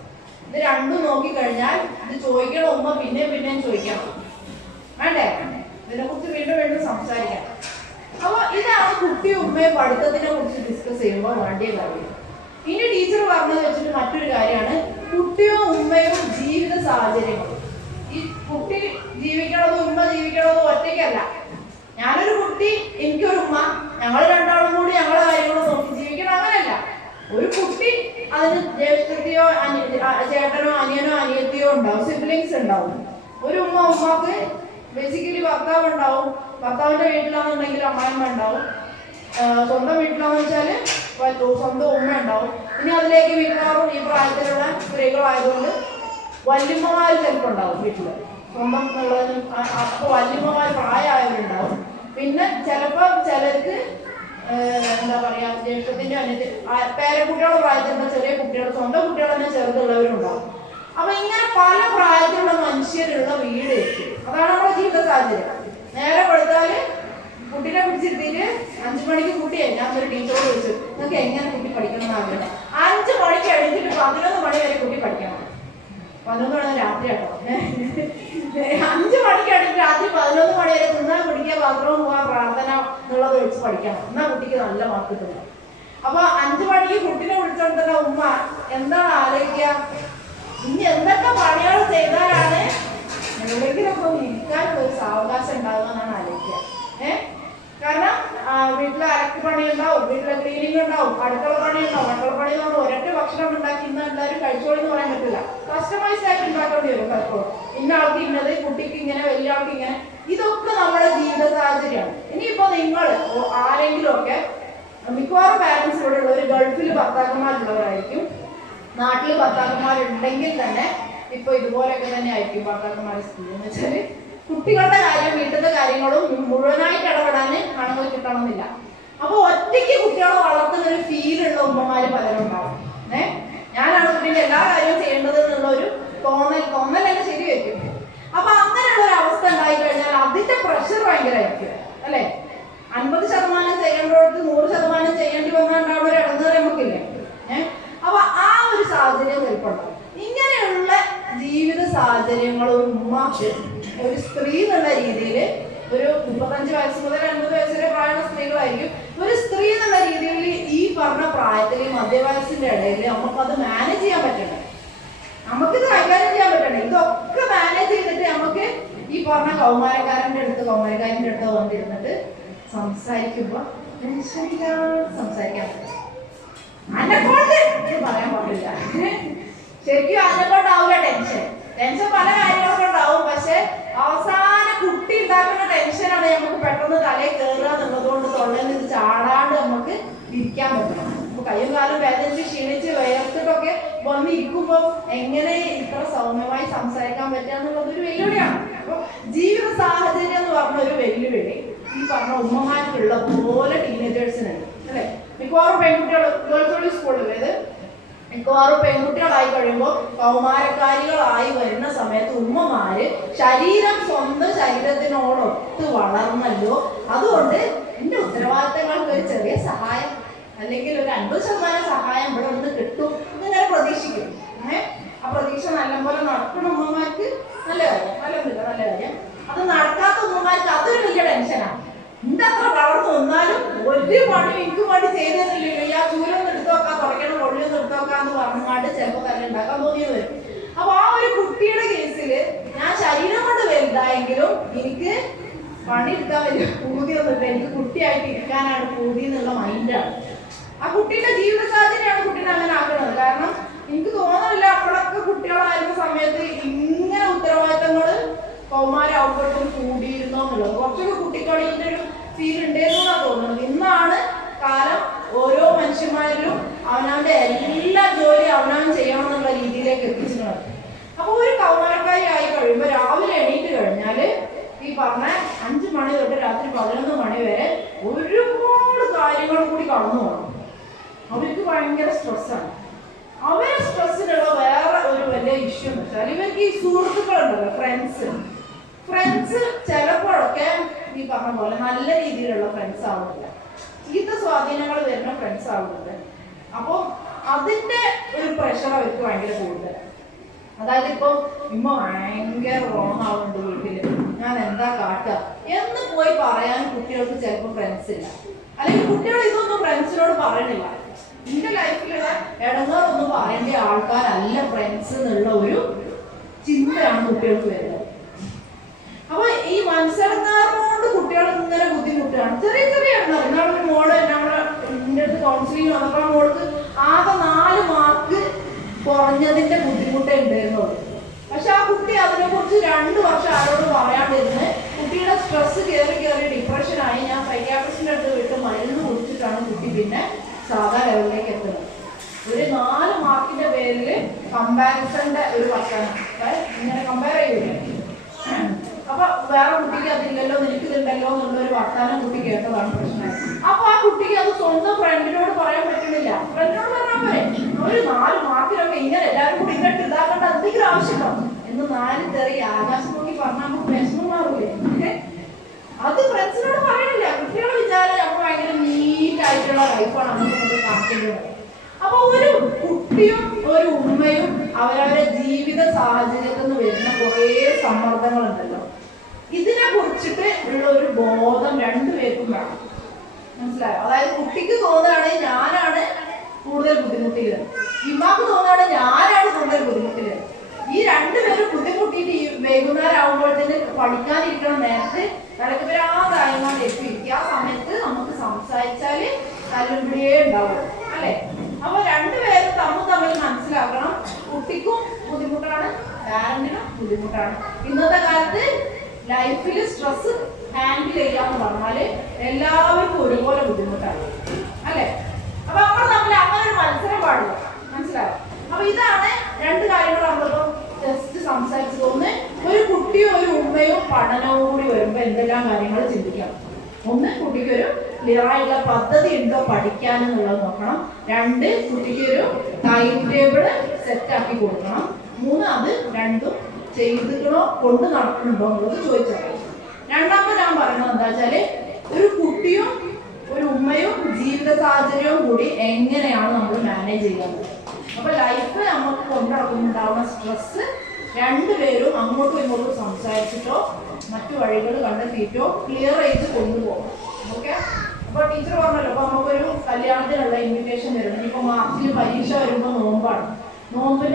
ഇത് രണ്ടും നോക്കിക്കഴിഞ്ഞാൽ ഇത് ചോദിക്കണ ഉമ്മ പിന്നെയും ചോദിക്കണം, വേണ്ടേ? ഇതിനെക്കുറിച്ച് വീണ്ടും സംസാരിക്കാം. അപ്പോൾ ഇതാണ് കുട്ടി ഉമ്മയും പഠിത്തത്തിനെ കുറിച്ച് ഡിസ്കസ് ചെയ്യുമ്പോൾ വേണ്ടിയ കാര്യം. ഇനി ടീച്ചർ പറഞ്ഞത് വെച്ചിട്ട് മറ്റൊരു കാര്യമാണ് കുട്ടിയും ഉമ്മയും ജീവിത സാഹചര്യങ്ങളും. ഈ കുട്ടി ജീവിക്കണതും ഉമ്മ ജീവിക്കണതും ഒറ്റയ്ക്കല്ല. ഞാനൊരു കുട്ടി, എനിക്കൊരു ഉമ്മ, ഞങ്ങൾ രണ്ടാളും കൂടി ഞങ്ങളെ കാര്യങ്ങളും നോക്കി ജീവിക്കണം, അങ്ങനെയല്ല. ഒരു കുട്ടി അതിന് ജ്യേഷ്ഠത്തിയോ ചേട്ടനോ അനിയനോ അനിയത്തിയോ ഉണ്ടാവും, സിബ്ലിങ്സ് ഉണ്ടാവും. ഒരു ഉമ്മക്ക് ബേസിക്കലി ഭർത്താവ് ഉണ്ടാവും, ഭർത്താവിന്റെ വീട്ടിലാണെന്നുണ്ടെങ്കിൽ അമ്മായിമ്മ ഉണ്ടാവും, സ്വന്തം വീട്ടിലാന്ന് വെച്ചാൽ സ്വന്തം ഉമ്മ ഉണ്ടാവും. ഇനി അതിലേക്ക് വീട്ടുകാരും ഈ പ്രായത്തിലുള്ള സ്ത്രീകളായതുകൊണ്ട് വല്യമ്മമാർ ചിലപ്പോൾ ഉണ്ടാവും വീട്ടില്, സ്വന്തം ഉള്ളതിന്. അപ്പോൾ വല്യമ്മമാർ പ്രായമായവരുണ്ടാവും. പിന്നെ ചിലപ്പോൾ ചിലർക്ക് എന്താ പറയാ, ജ്യേഷ്ഠത്തിന്റെ അനിയത്തി പേരക്കുട്ടികളുടെ പ്രായത്തിലുള്ള ചെറിയ കുട്ടികൾ, സ്വന്തം കുട്ടികൾ തന്നെ ചെറുതുള്ളവരുണ്ടാവും. അപ്പൊ ഇങ്ങനെ പല പ്രായത്തിലുള്ള മനുഷ്യരുള്ള വീട്, അതാണ് നമ്മുടെ ജീവിത സാഹചര്യം. നേരെ കൊടുത്താല് കുട്ടീനെ പിടിച്ചിരുത്തിട്ട് 5 മണിക്ക് കുട്ടിയെ ഞാൻ ഒരു ടീച്ചറോട് ചോദിച്ചു, നിങ്ങൾക്ക് എങ്ങനെ കുട്ടി പഠിക്കണം എന്നാണ്. 5 മണിക്ക് എഴുതിട്ട് 11 മണി വരെ കുട്ടി പഠിക്കണം. 11 മണി രാത്രി കേട്ടോ. 5 മണിക്ക് എഴുതിട്ട് രാത്രി 11 മണി വരെ തിന്നാൻ കുടിക്കുക, ബാത്റൂം പോകാൻ, പ്രാർത്ഥന എന്നുള്ളത് വെച്ച് പഠിക്കണം. എന്നാൽ കുട്ടിക്ക് നല്ല മാർക്ക് കിട്ടും. അപ്പൊ 5 മണിക്ക് കുട്ടീനെ വിളിച്ചോണ്ടിരുന്ന ഉമ്മ എന്താണ് ആലോചിക്കുക? ഇനി എന്തൊക്കെ പണികൾ ചെയ്താലാണ് എവിടെയെങ്കിലൊക്കെ ഇരിക്കാനുള്ള ഒരു സാവകാശം ഉണ്ടാകുക എന്നാണ് ആലോചിക്കുക. കാരണം വീട്ടിലെ അരക്ക് പണി ഉണ്ടാവും, വീട്ടിലെ ക്ലീനിങ് ഉണ്ടാവും, അടുക്കള പണി ഉണ്ടാവും. അടുക്കള പണി കൊണ്ട് ഒരൊറ്റ ഭക്ഷണം ഉണ്ടാക്കി ഇന്ന് എല്ലാവരും കഴിച്ചോളെന്ന് പറയാൻ പറ്റില്ല. കസ്റ്റമൈസ്ഡ് ആയിട്ട് ഉണ്ടാക്കേണ്ടി വരും പലപ്പോഴും. ഇന്ന ആൾക്ക് ഇന്നത്, കുട്ടിക്ക് ഇങ്ങനെ, വലിയ ആൾക്ക് ഇങ്ങനെ. ഇതൊക്കെ നമ്മുടെ ജീവിത സാഹചര്യമാണ്. ഇനിയിപ്പോ നിങ്ങൾ ആരെങ്കിലും ഒക്കെ, മിക്കവാറും പാരന്റ്സ് ഇവിടെ ഉള്ളവർ ഗൾഫിൽ ഭർത്താക്കന്മാരുള്ളവരായിരിക്കും, നാട്ടിൽ ഭർത്താക്കന്മാരുണ്ടെങ്കിൽ തന്നെ ഇപ്പൊ ഇതുപോലെയൊക്കെ തന്നെ ആയിരിക്കും ഭർത്താക്കന്മാരുടെ സ്ഥിതി. എന്ന് വെച്ചാല് കുട്ടികളുടെ കാര്യം, വീട്ടിലെ കാര്യങ്ങളും മുഴുവനായിട്ട് ഇടപെടാൻ ആണുങ്ങൾ കിട്ടണമെന്നില്ല. അപ്പൊ ഒറ്റയ്ക്ക് കുട്ടികളെ വളർത്തുന്ന ഒരു ഫീലുള്ള ഉമ്മമാര് പലരും ഉണ്ടാവും. ഞാനാണ് കുട്ടീൻ്റെ എല്ലാ കാര്യവും ചെയ്യേണ്ടത് ഉമ്മമാർക്ക് ഒരു സ്ത്രീ എന്നുള്ള രീതിയിൽ ഒരു 35 വയസ്സ് മുതൽ 50 വയസ്സ് വരെ പ്രായമുള്ള സ്ത്രീകളായിരിക്കും. ഒരു സ്ത്രീ എന്നുള്ള രീതിയിൽ ഈ പറഞ്ഞ പ്രായത്തിൽ മധ്യവയസ്സിന്റെ ഇടയിൽ നമുക്കത് മാനേജ് ചെയ്യാൻ പറ്റണം, നമുക്കിത് കൈകാര്യം ചെയ്യാൻ പറ്റണം. ഇതൊക്കെ മാനേജ് ചെയ്തിട്ട് നമുക്ക് ഈ പറഞ്ഞ കൗമാരക്കാരൻ്റെ അടുത്ത് വന്നിരുന്നിട്ട് സംസാരിക്കുമ്പോ സംസാരിക്കാൻ പറ്റും. അന്നെക്കൊണ്ട് പറയാൻ പാടില്ല, ശരിക്കും അന്നെക്കൊണ്ടാവില്ല ടെൻഷൻ പല കാര്യങ്ങളൊക്കെ ഉണ്ടാവും. പക്ഷെ അവസാനം കുട്ടി ഉണ്ടാക്കുന്ന ടെൻഷനാണ് നമുക്ക് പെട്ടെന്ന് തലയിൽ കയറുക എന്നുള്ളതുകൊണ്ട് തൊള്ളയിൽ ഇത് ചാടാണ്ട് നമുക്ക് ഇരിക്കാൻ പറ്റണം. അപ്പൊ കയ്യും കാലം വേദനിച്ച് ക്ഷീണിച്ച് വേർത്തിട്ടൊക്കെ വന്നിരിക്കുമ്പോൾ എങ്ങനെ ഇത്ര സൗമ്യമായി സംസാരിക്കാൻ പറ്റുക എന്നുള്ളത് ഒരു വെല്ലുവിളിയാണ്. അപ്പൊ ജീവിത സാഹചര്യം എന്ന് പറഞ്ഞ ഒരു വെല്ലുവിളി ഈ പറഞ്ഞ ഉമ്മമാർക്കുള്ള പോലെ ടീനേജേഴ്സിനുണ്ട് അല്ലെ. മിക്കവാറും പെൺകുട്ടികൾ ഗേൾസ് സ്കൂളിൽ മിക്കവാറും പെൺകുട്ടികളായി കഴിയുമ്പോൾ കൗമാരക്കാരികളായി വരുന്ന സമയത്ത് ഉമ്മമാര് സ്വന്തം ശരീരത്തിനോടൊത്ത് വളർന്നല്ലോ, അതുകൊണ്ട് എന്റെ ഉത്തരവാദിത്തങ്ങൾക്ക് ഒരു ചെറിയ സഹായം അല്ലെങ്കിൽ ഒരു 50% സഹായം ഇവിടെ നിന്ന് കിട്ടും എന്നിങ്ങനെ പ്രതീക്ഷിക്കും. ആ പ്രതീക്ഷ നല്ലപോലെ നടക്കുന്ന ഉമ്മമാർക്ക് നല്ല കാര്യം. അത് നടക്കാത്ത ഉമ്മമാർക്ക് അതൊരു വലിയ ടെൻഷനാണ്. എന്റെ അത്ര വളർന്നു വന്നാലും ഒരു പണി എനിക്ക് വേണ്ടി ചെയ്തെന്നില്ലല്ലോ, ഈ ആ ചൂരൊന്നും എടുത്തു നോക്കാം, തുടയ്ക്കണം പൊള്ളിയൊന്നും എടുത്തു നോക്കാന്ന് പറഞ്ഞാണ്ട് ചിലപ്പോൾ തന്നെ ഉണ്ടാക്കാൻ തോന്നിയത് വരും. അപ്പൊ ആ ഒരു കുട്ടിയുടെ കേസില് ഞാൻ ശരീരം കൊണ്ട് വലുതായെങ്കിലും എനിക്ക് പണിയെടുക്കാൻ വലിയ പൂതിയൊന്നുമില്ല, എനിക്ക് കുട്ടിയായിട്ട് ഇരിക്കാനാണ് പൂതി എന്നുള്ള മൈൻഡാണ്. ആ കുട്ടിയുടെ ജീവിത സാഹചര്യമാണ് കുട്ടീനെ അങ്ങനെ ആക്കുന്നത്. കാരണം എനിക്ക് തോന്നുന്നില്ല അപ്പോഴൊക്കെ കുട്ടികളായിരുന്ന സമയത്ത് ഇങ്ങനെ ഉത്തരവാദിത്തങ്ങള് കൗമാരാവുമ്പോഴും കൂടിയിരുന്നോ എന്നുള്ളത്. കുറച്ചൊക്കെ കുട്ടിക്കളിന്റെ ഒരു ഫീൽ ഉണ്ടായിരുന്നാണ് തോന്നുന്നത്. ഇന്നാണ് കാലം ഓരോ മനുഷ്യന്മാരിലും അവനവന്റെ എല്ലാ ജോലി അവനവൻ ചെയ്യണം എന്നുള്ള രീതിയിലേക്ക് എത്തിച്ചിട്ടുള്ളത്. അപ്പൊ ഒരു കൗമാരക്കാരി ആയി കഴിയുമ്പോൾ രാവിലെ എണീറ്റ് കഴിഞ്ഞാല് ഈ പറഞ്ഞ 5 മണി തൊട്ട് രാത്രി 11 മണി വരെ ഒരുപാട് കാര്യങ്ങൾ കൂടി കടന്നു പോകണം. അവർക്ക് ഭയങ്കര സ്ട്രെസ്സാണ്. അവരെ സ്ട്രെസ്സിനുള്ള വേറെ ഒരു വലിയ ഇഷ്യൂ എന്ന് വെച്ചാൽ ഇവർക്ക് ഈ സുഹൃത്തുക്കളുണ്ടല്ലോ, ഫ്രണ്ട്സ് ചിലപ്പോഴൊക്കെ ഈ പറഞ്ഞ പോലെ നല്ല രീതിയിലുള്ള ഫ്രണ്ട്സ് ആവുന്നില്ല, ചീത്ത സ്വാധീനങ്ങൾ വരുന്ന ഫ്രണ്ട്സ് ആവുന്നുണ്ട്. അപ്പോൾ അതിന്റെ ഒരു പ്രഷർ അവർക്ക് ഭയങ്കര കൂടുതലാണ്. അതായത് ഇപ്പൊ ഇമ്മ ഭയങ്കര റോങ് ആവുന്നുണ്ട് വീട്ടില്, ഞാൻ എന്താ കാട്ടുക എന്ന് പോയി പറയാൻ കുട്ടികൾക്ക് ചിലപ്പോൾ ഫ്രണ്ട്സ് ഇല്ല, അല്ലെങ്കിൽ കുട്ടികൾ ഇതൊന്നും ഫ്രണ്ട്സിനോട് പറയണില്ല. എന്റെ ലൈഫിലുള്ള ഇടങ്ങളൊന്നും പറയേണ്ട ആൾക്കാരല്ല ഫ്രണ്ട്സ് എന്നുള്ള ഒരു ചിന്തയാണ് കുട്ടികൾക്ക് വരുന്നത്. അപ്പൊ ഈ മത്സരക്കാരോട് കുട്ടികൾ ഇങ്ങനെ ബുദ്ധിമുട്ടാണ്. ചെറിയ ഇടങ്ങൾ. ഇന്നാളൊരു മോള് എന്റെ അടുത്ത് കൗൺസിലിംഗ് വന്നപ്പോൾ മോൾക്ക് ആകെ 4 മാർക്ക് കുറഞ്ഞതിന്റെ ബുദ്ധിമുട്ടേ ഉണ്ടായിരുന്നുള്ളൂ. പക്ഷെ ആ കുട്ടി അതിനെ കുറിച്ച് 2 വർഷം ആരോട് പറയാണ്ടിരുന്ന് കുട്ടിയുടെ സ്ട്രെസ് കയറി ഡിപ്രഷനായി. ഞാൻ സൈക്യാട്രിസ്റ്റിന്റെ അടുത്ത് വിട്ട് മരുന്ന് കുടിച്ചിട്ടാണ് കുട്ടി പിന്നെ സാധാ ലെവലിലേക്ക് എത്തുന്നത്. ഒരു 4 മാർക്കിന്റെ പേരിൽ കമ്പാരിസന്റെ ഒരു വർഷമാണ് ഇങ്ങനെ കമ്പയർ ചെയ്യില്ലേ. അപ്പൊ വേറെ കുട്ടിക്ക് അതില്ലല്ലോ, നിനക്കിതുണ്ടല്ലോ എന്നുള്ളൊരു വർത്താനം കുട്ടി കേട്ടതാണ് പ്രശ്നം. അപ്പൊ ആ കുട്ടിക്ക് അത് സ്വന്തം ഫ്രണ്ടിനോട് പറയാൻ പറ്റുന്നില്ല. ഫ്രണ്ടിനോട് പറയാൻ പറയും ഒരു 4 മാർക്കിലൊക്കെ ഇങ്ങനെ എല്ലാവരും കൂടി ഇങ്ങോട്ട് ഇതാക്കേണ്ട എന്തെങ്കിലും ആവശ്യമുണ്ടോ എന്ന് 4 തെറി ആകാശം നോക്കി പറഞ്ഞാൽ നമുക്ക് വിഷമം മാറൂലേ. അത് ഫ്രണ്ട്സിനോട് പറയണില്ല. കുട്ടികളെ വിചാരം നമ്മൾ ഭയങ്കര നീറ്റായിട്ടുള്ള ലൈഫാണ് നമുക്ക് കാണിക്കേണ്ടത്. അപ്പൊ ഒരു കുട്ടിയും ഒരു ഉമ്മയും അവരവരുടെ ജീവിത സാഹചര്യത്തിൽ നിന്ന് വരുന്ന കുറേ സമ്മർദ്ദങ്ങളുണ്ടല്ലോ, ഇതിനെ കുറിച്ചിട്ട് ഉള്ള ഒരു ബോധം 2 പേർക്കും വേണം. മനസ്സിലായോ? അതായത് കുട്ടിക്ക് തോന്നുകയാണ് ഞാനാണ് കൂടുതൽ ബുദ്ധിമുട്ടിയത്, ഇമ്മാക്ക് തോന്നുകയാണ് ഞാനാണ് കൂടുതൽ ബുദ്ധിമുട്ടിയത്. ഈ 2 പേരും ബുദ്ധിമുട്ടിയിട്ട് ഈ വൈകുന്നേരം ആകുമ്പോഴത്തേന് പഠിക്കാനിരിക്കണം നേരത്തെ തലക്കുപരാതായതുകൊണ്ട് എത്തിയിരിക്കുക. ആ സമയത്ത് നമുക്ക് സംസാരിച്ചാല് തല്ലുപിടിയേ ഉണ്ടാവും അല്ലെ. അപ്പൊ 2 പേരും തമ്മിൽ മനസ്സിലാക്കണം, കുട്ടിക്കും ബുദ്ധിമുട്ടാണ്, പാരന്റിനും ബുദ്ധിമുട്ടാണ്. ഇന്നത്തെ കാലത്ത് ലൈഫിൽ സ്ട്രെസ് ഹാൻഡിൽ ചെയ്യാന്ന് പറഞ്ഞാല് എല്ലാവർക്കും ഒരുപോലെ ബുദ്ധിമുട്ടാണ് അല്ലെ. അപ്പൊ നമ്മൾ തമ്മിൽ അങ്ങനെ ഒരു മത്സരം പാടില്ല. മനസ്സിലാവും? അപ്പൊ ഇതാണ് 2 കാര്യങ്ങൾ നമ്മളിപ്പോ ജസ്റ്റ് സംസാരിച്ചത്. ഒന്ന്, ഒരു കുട്ടിയും ഒരു ഉമ്മയും പഠനവും കൂടി വരുമ്പോ എന്തെല്ലാം കാര്യങ്ങൾ ചിന്തിക്കണം. ഒന്ന്, കുട്ടിക്കൊരു ക്ലിയറായിട്ടുള്ള പദ്ധതി ഉണ്ടോ പഠിക്കാനെന്നുള്ളത് നോക്കണം. 2, കുട്ടിക്കൊരു ടൈം ടേബിള് സെറ്റാക്കി കൊടുക്കണം. 3, അത് 2ഉം ചെയ്തിക്കണോ കൊണ്ട് നടക്കുന്നുണ്ടോ എന്നുള്ളത് ചോദിച്ചറിയാം. രണ്ടാമത് ഞാൻ പറയുന്നത് എന്താ വെച്ചാല് ഒരു കുട്ടിയും ഒരു ഉമ്മയും ജീവിത സാഹചര്യവും കൂടി എങ്ങനെയാണ് നമ്മൾ മാനേജ് ചെയ്യുന്നത്. അപ്പൊ ലൈഫ് നമുക്ക് കൊണ്ടുനടക്കുന്നുണ്ടാവുന്ന സ്ട്രെസ് രണ്ടുപേരും അങ്ങോട്ടും ഇങ്ങോട്ടും സംസാരിച്ചിട്ടോ മറ്റു വഴികൾ കണ്ടെത്തിയിട്ടോ ക്ലിയർ ചെയ്ത് കൊണ്ടുപോകും. ഓക്കെ. അപ്പോൾ ടീച്ചർ പറഞ്ഞല്ലോ, അപ്പോൾ നമുക്കൊരു കല്യാണത്തിനുള്ള ഇൻവിറ്റേഷൻ വരണം. ഇനിയിപ്പോൾ മാർച്ചിൽ പരീക്ഷ വരുമ്പോൾ നോമ്പാണ്. നോമ്പ്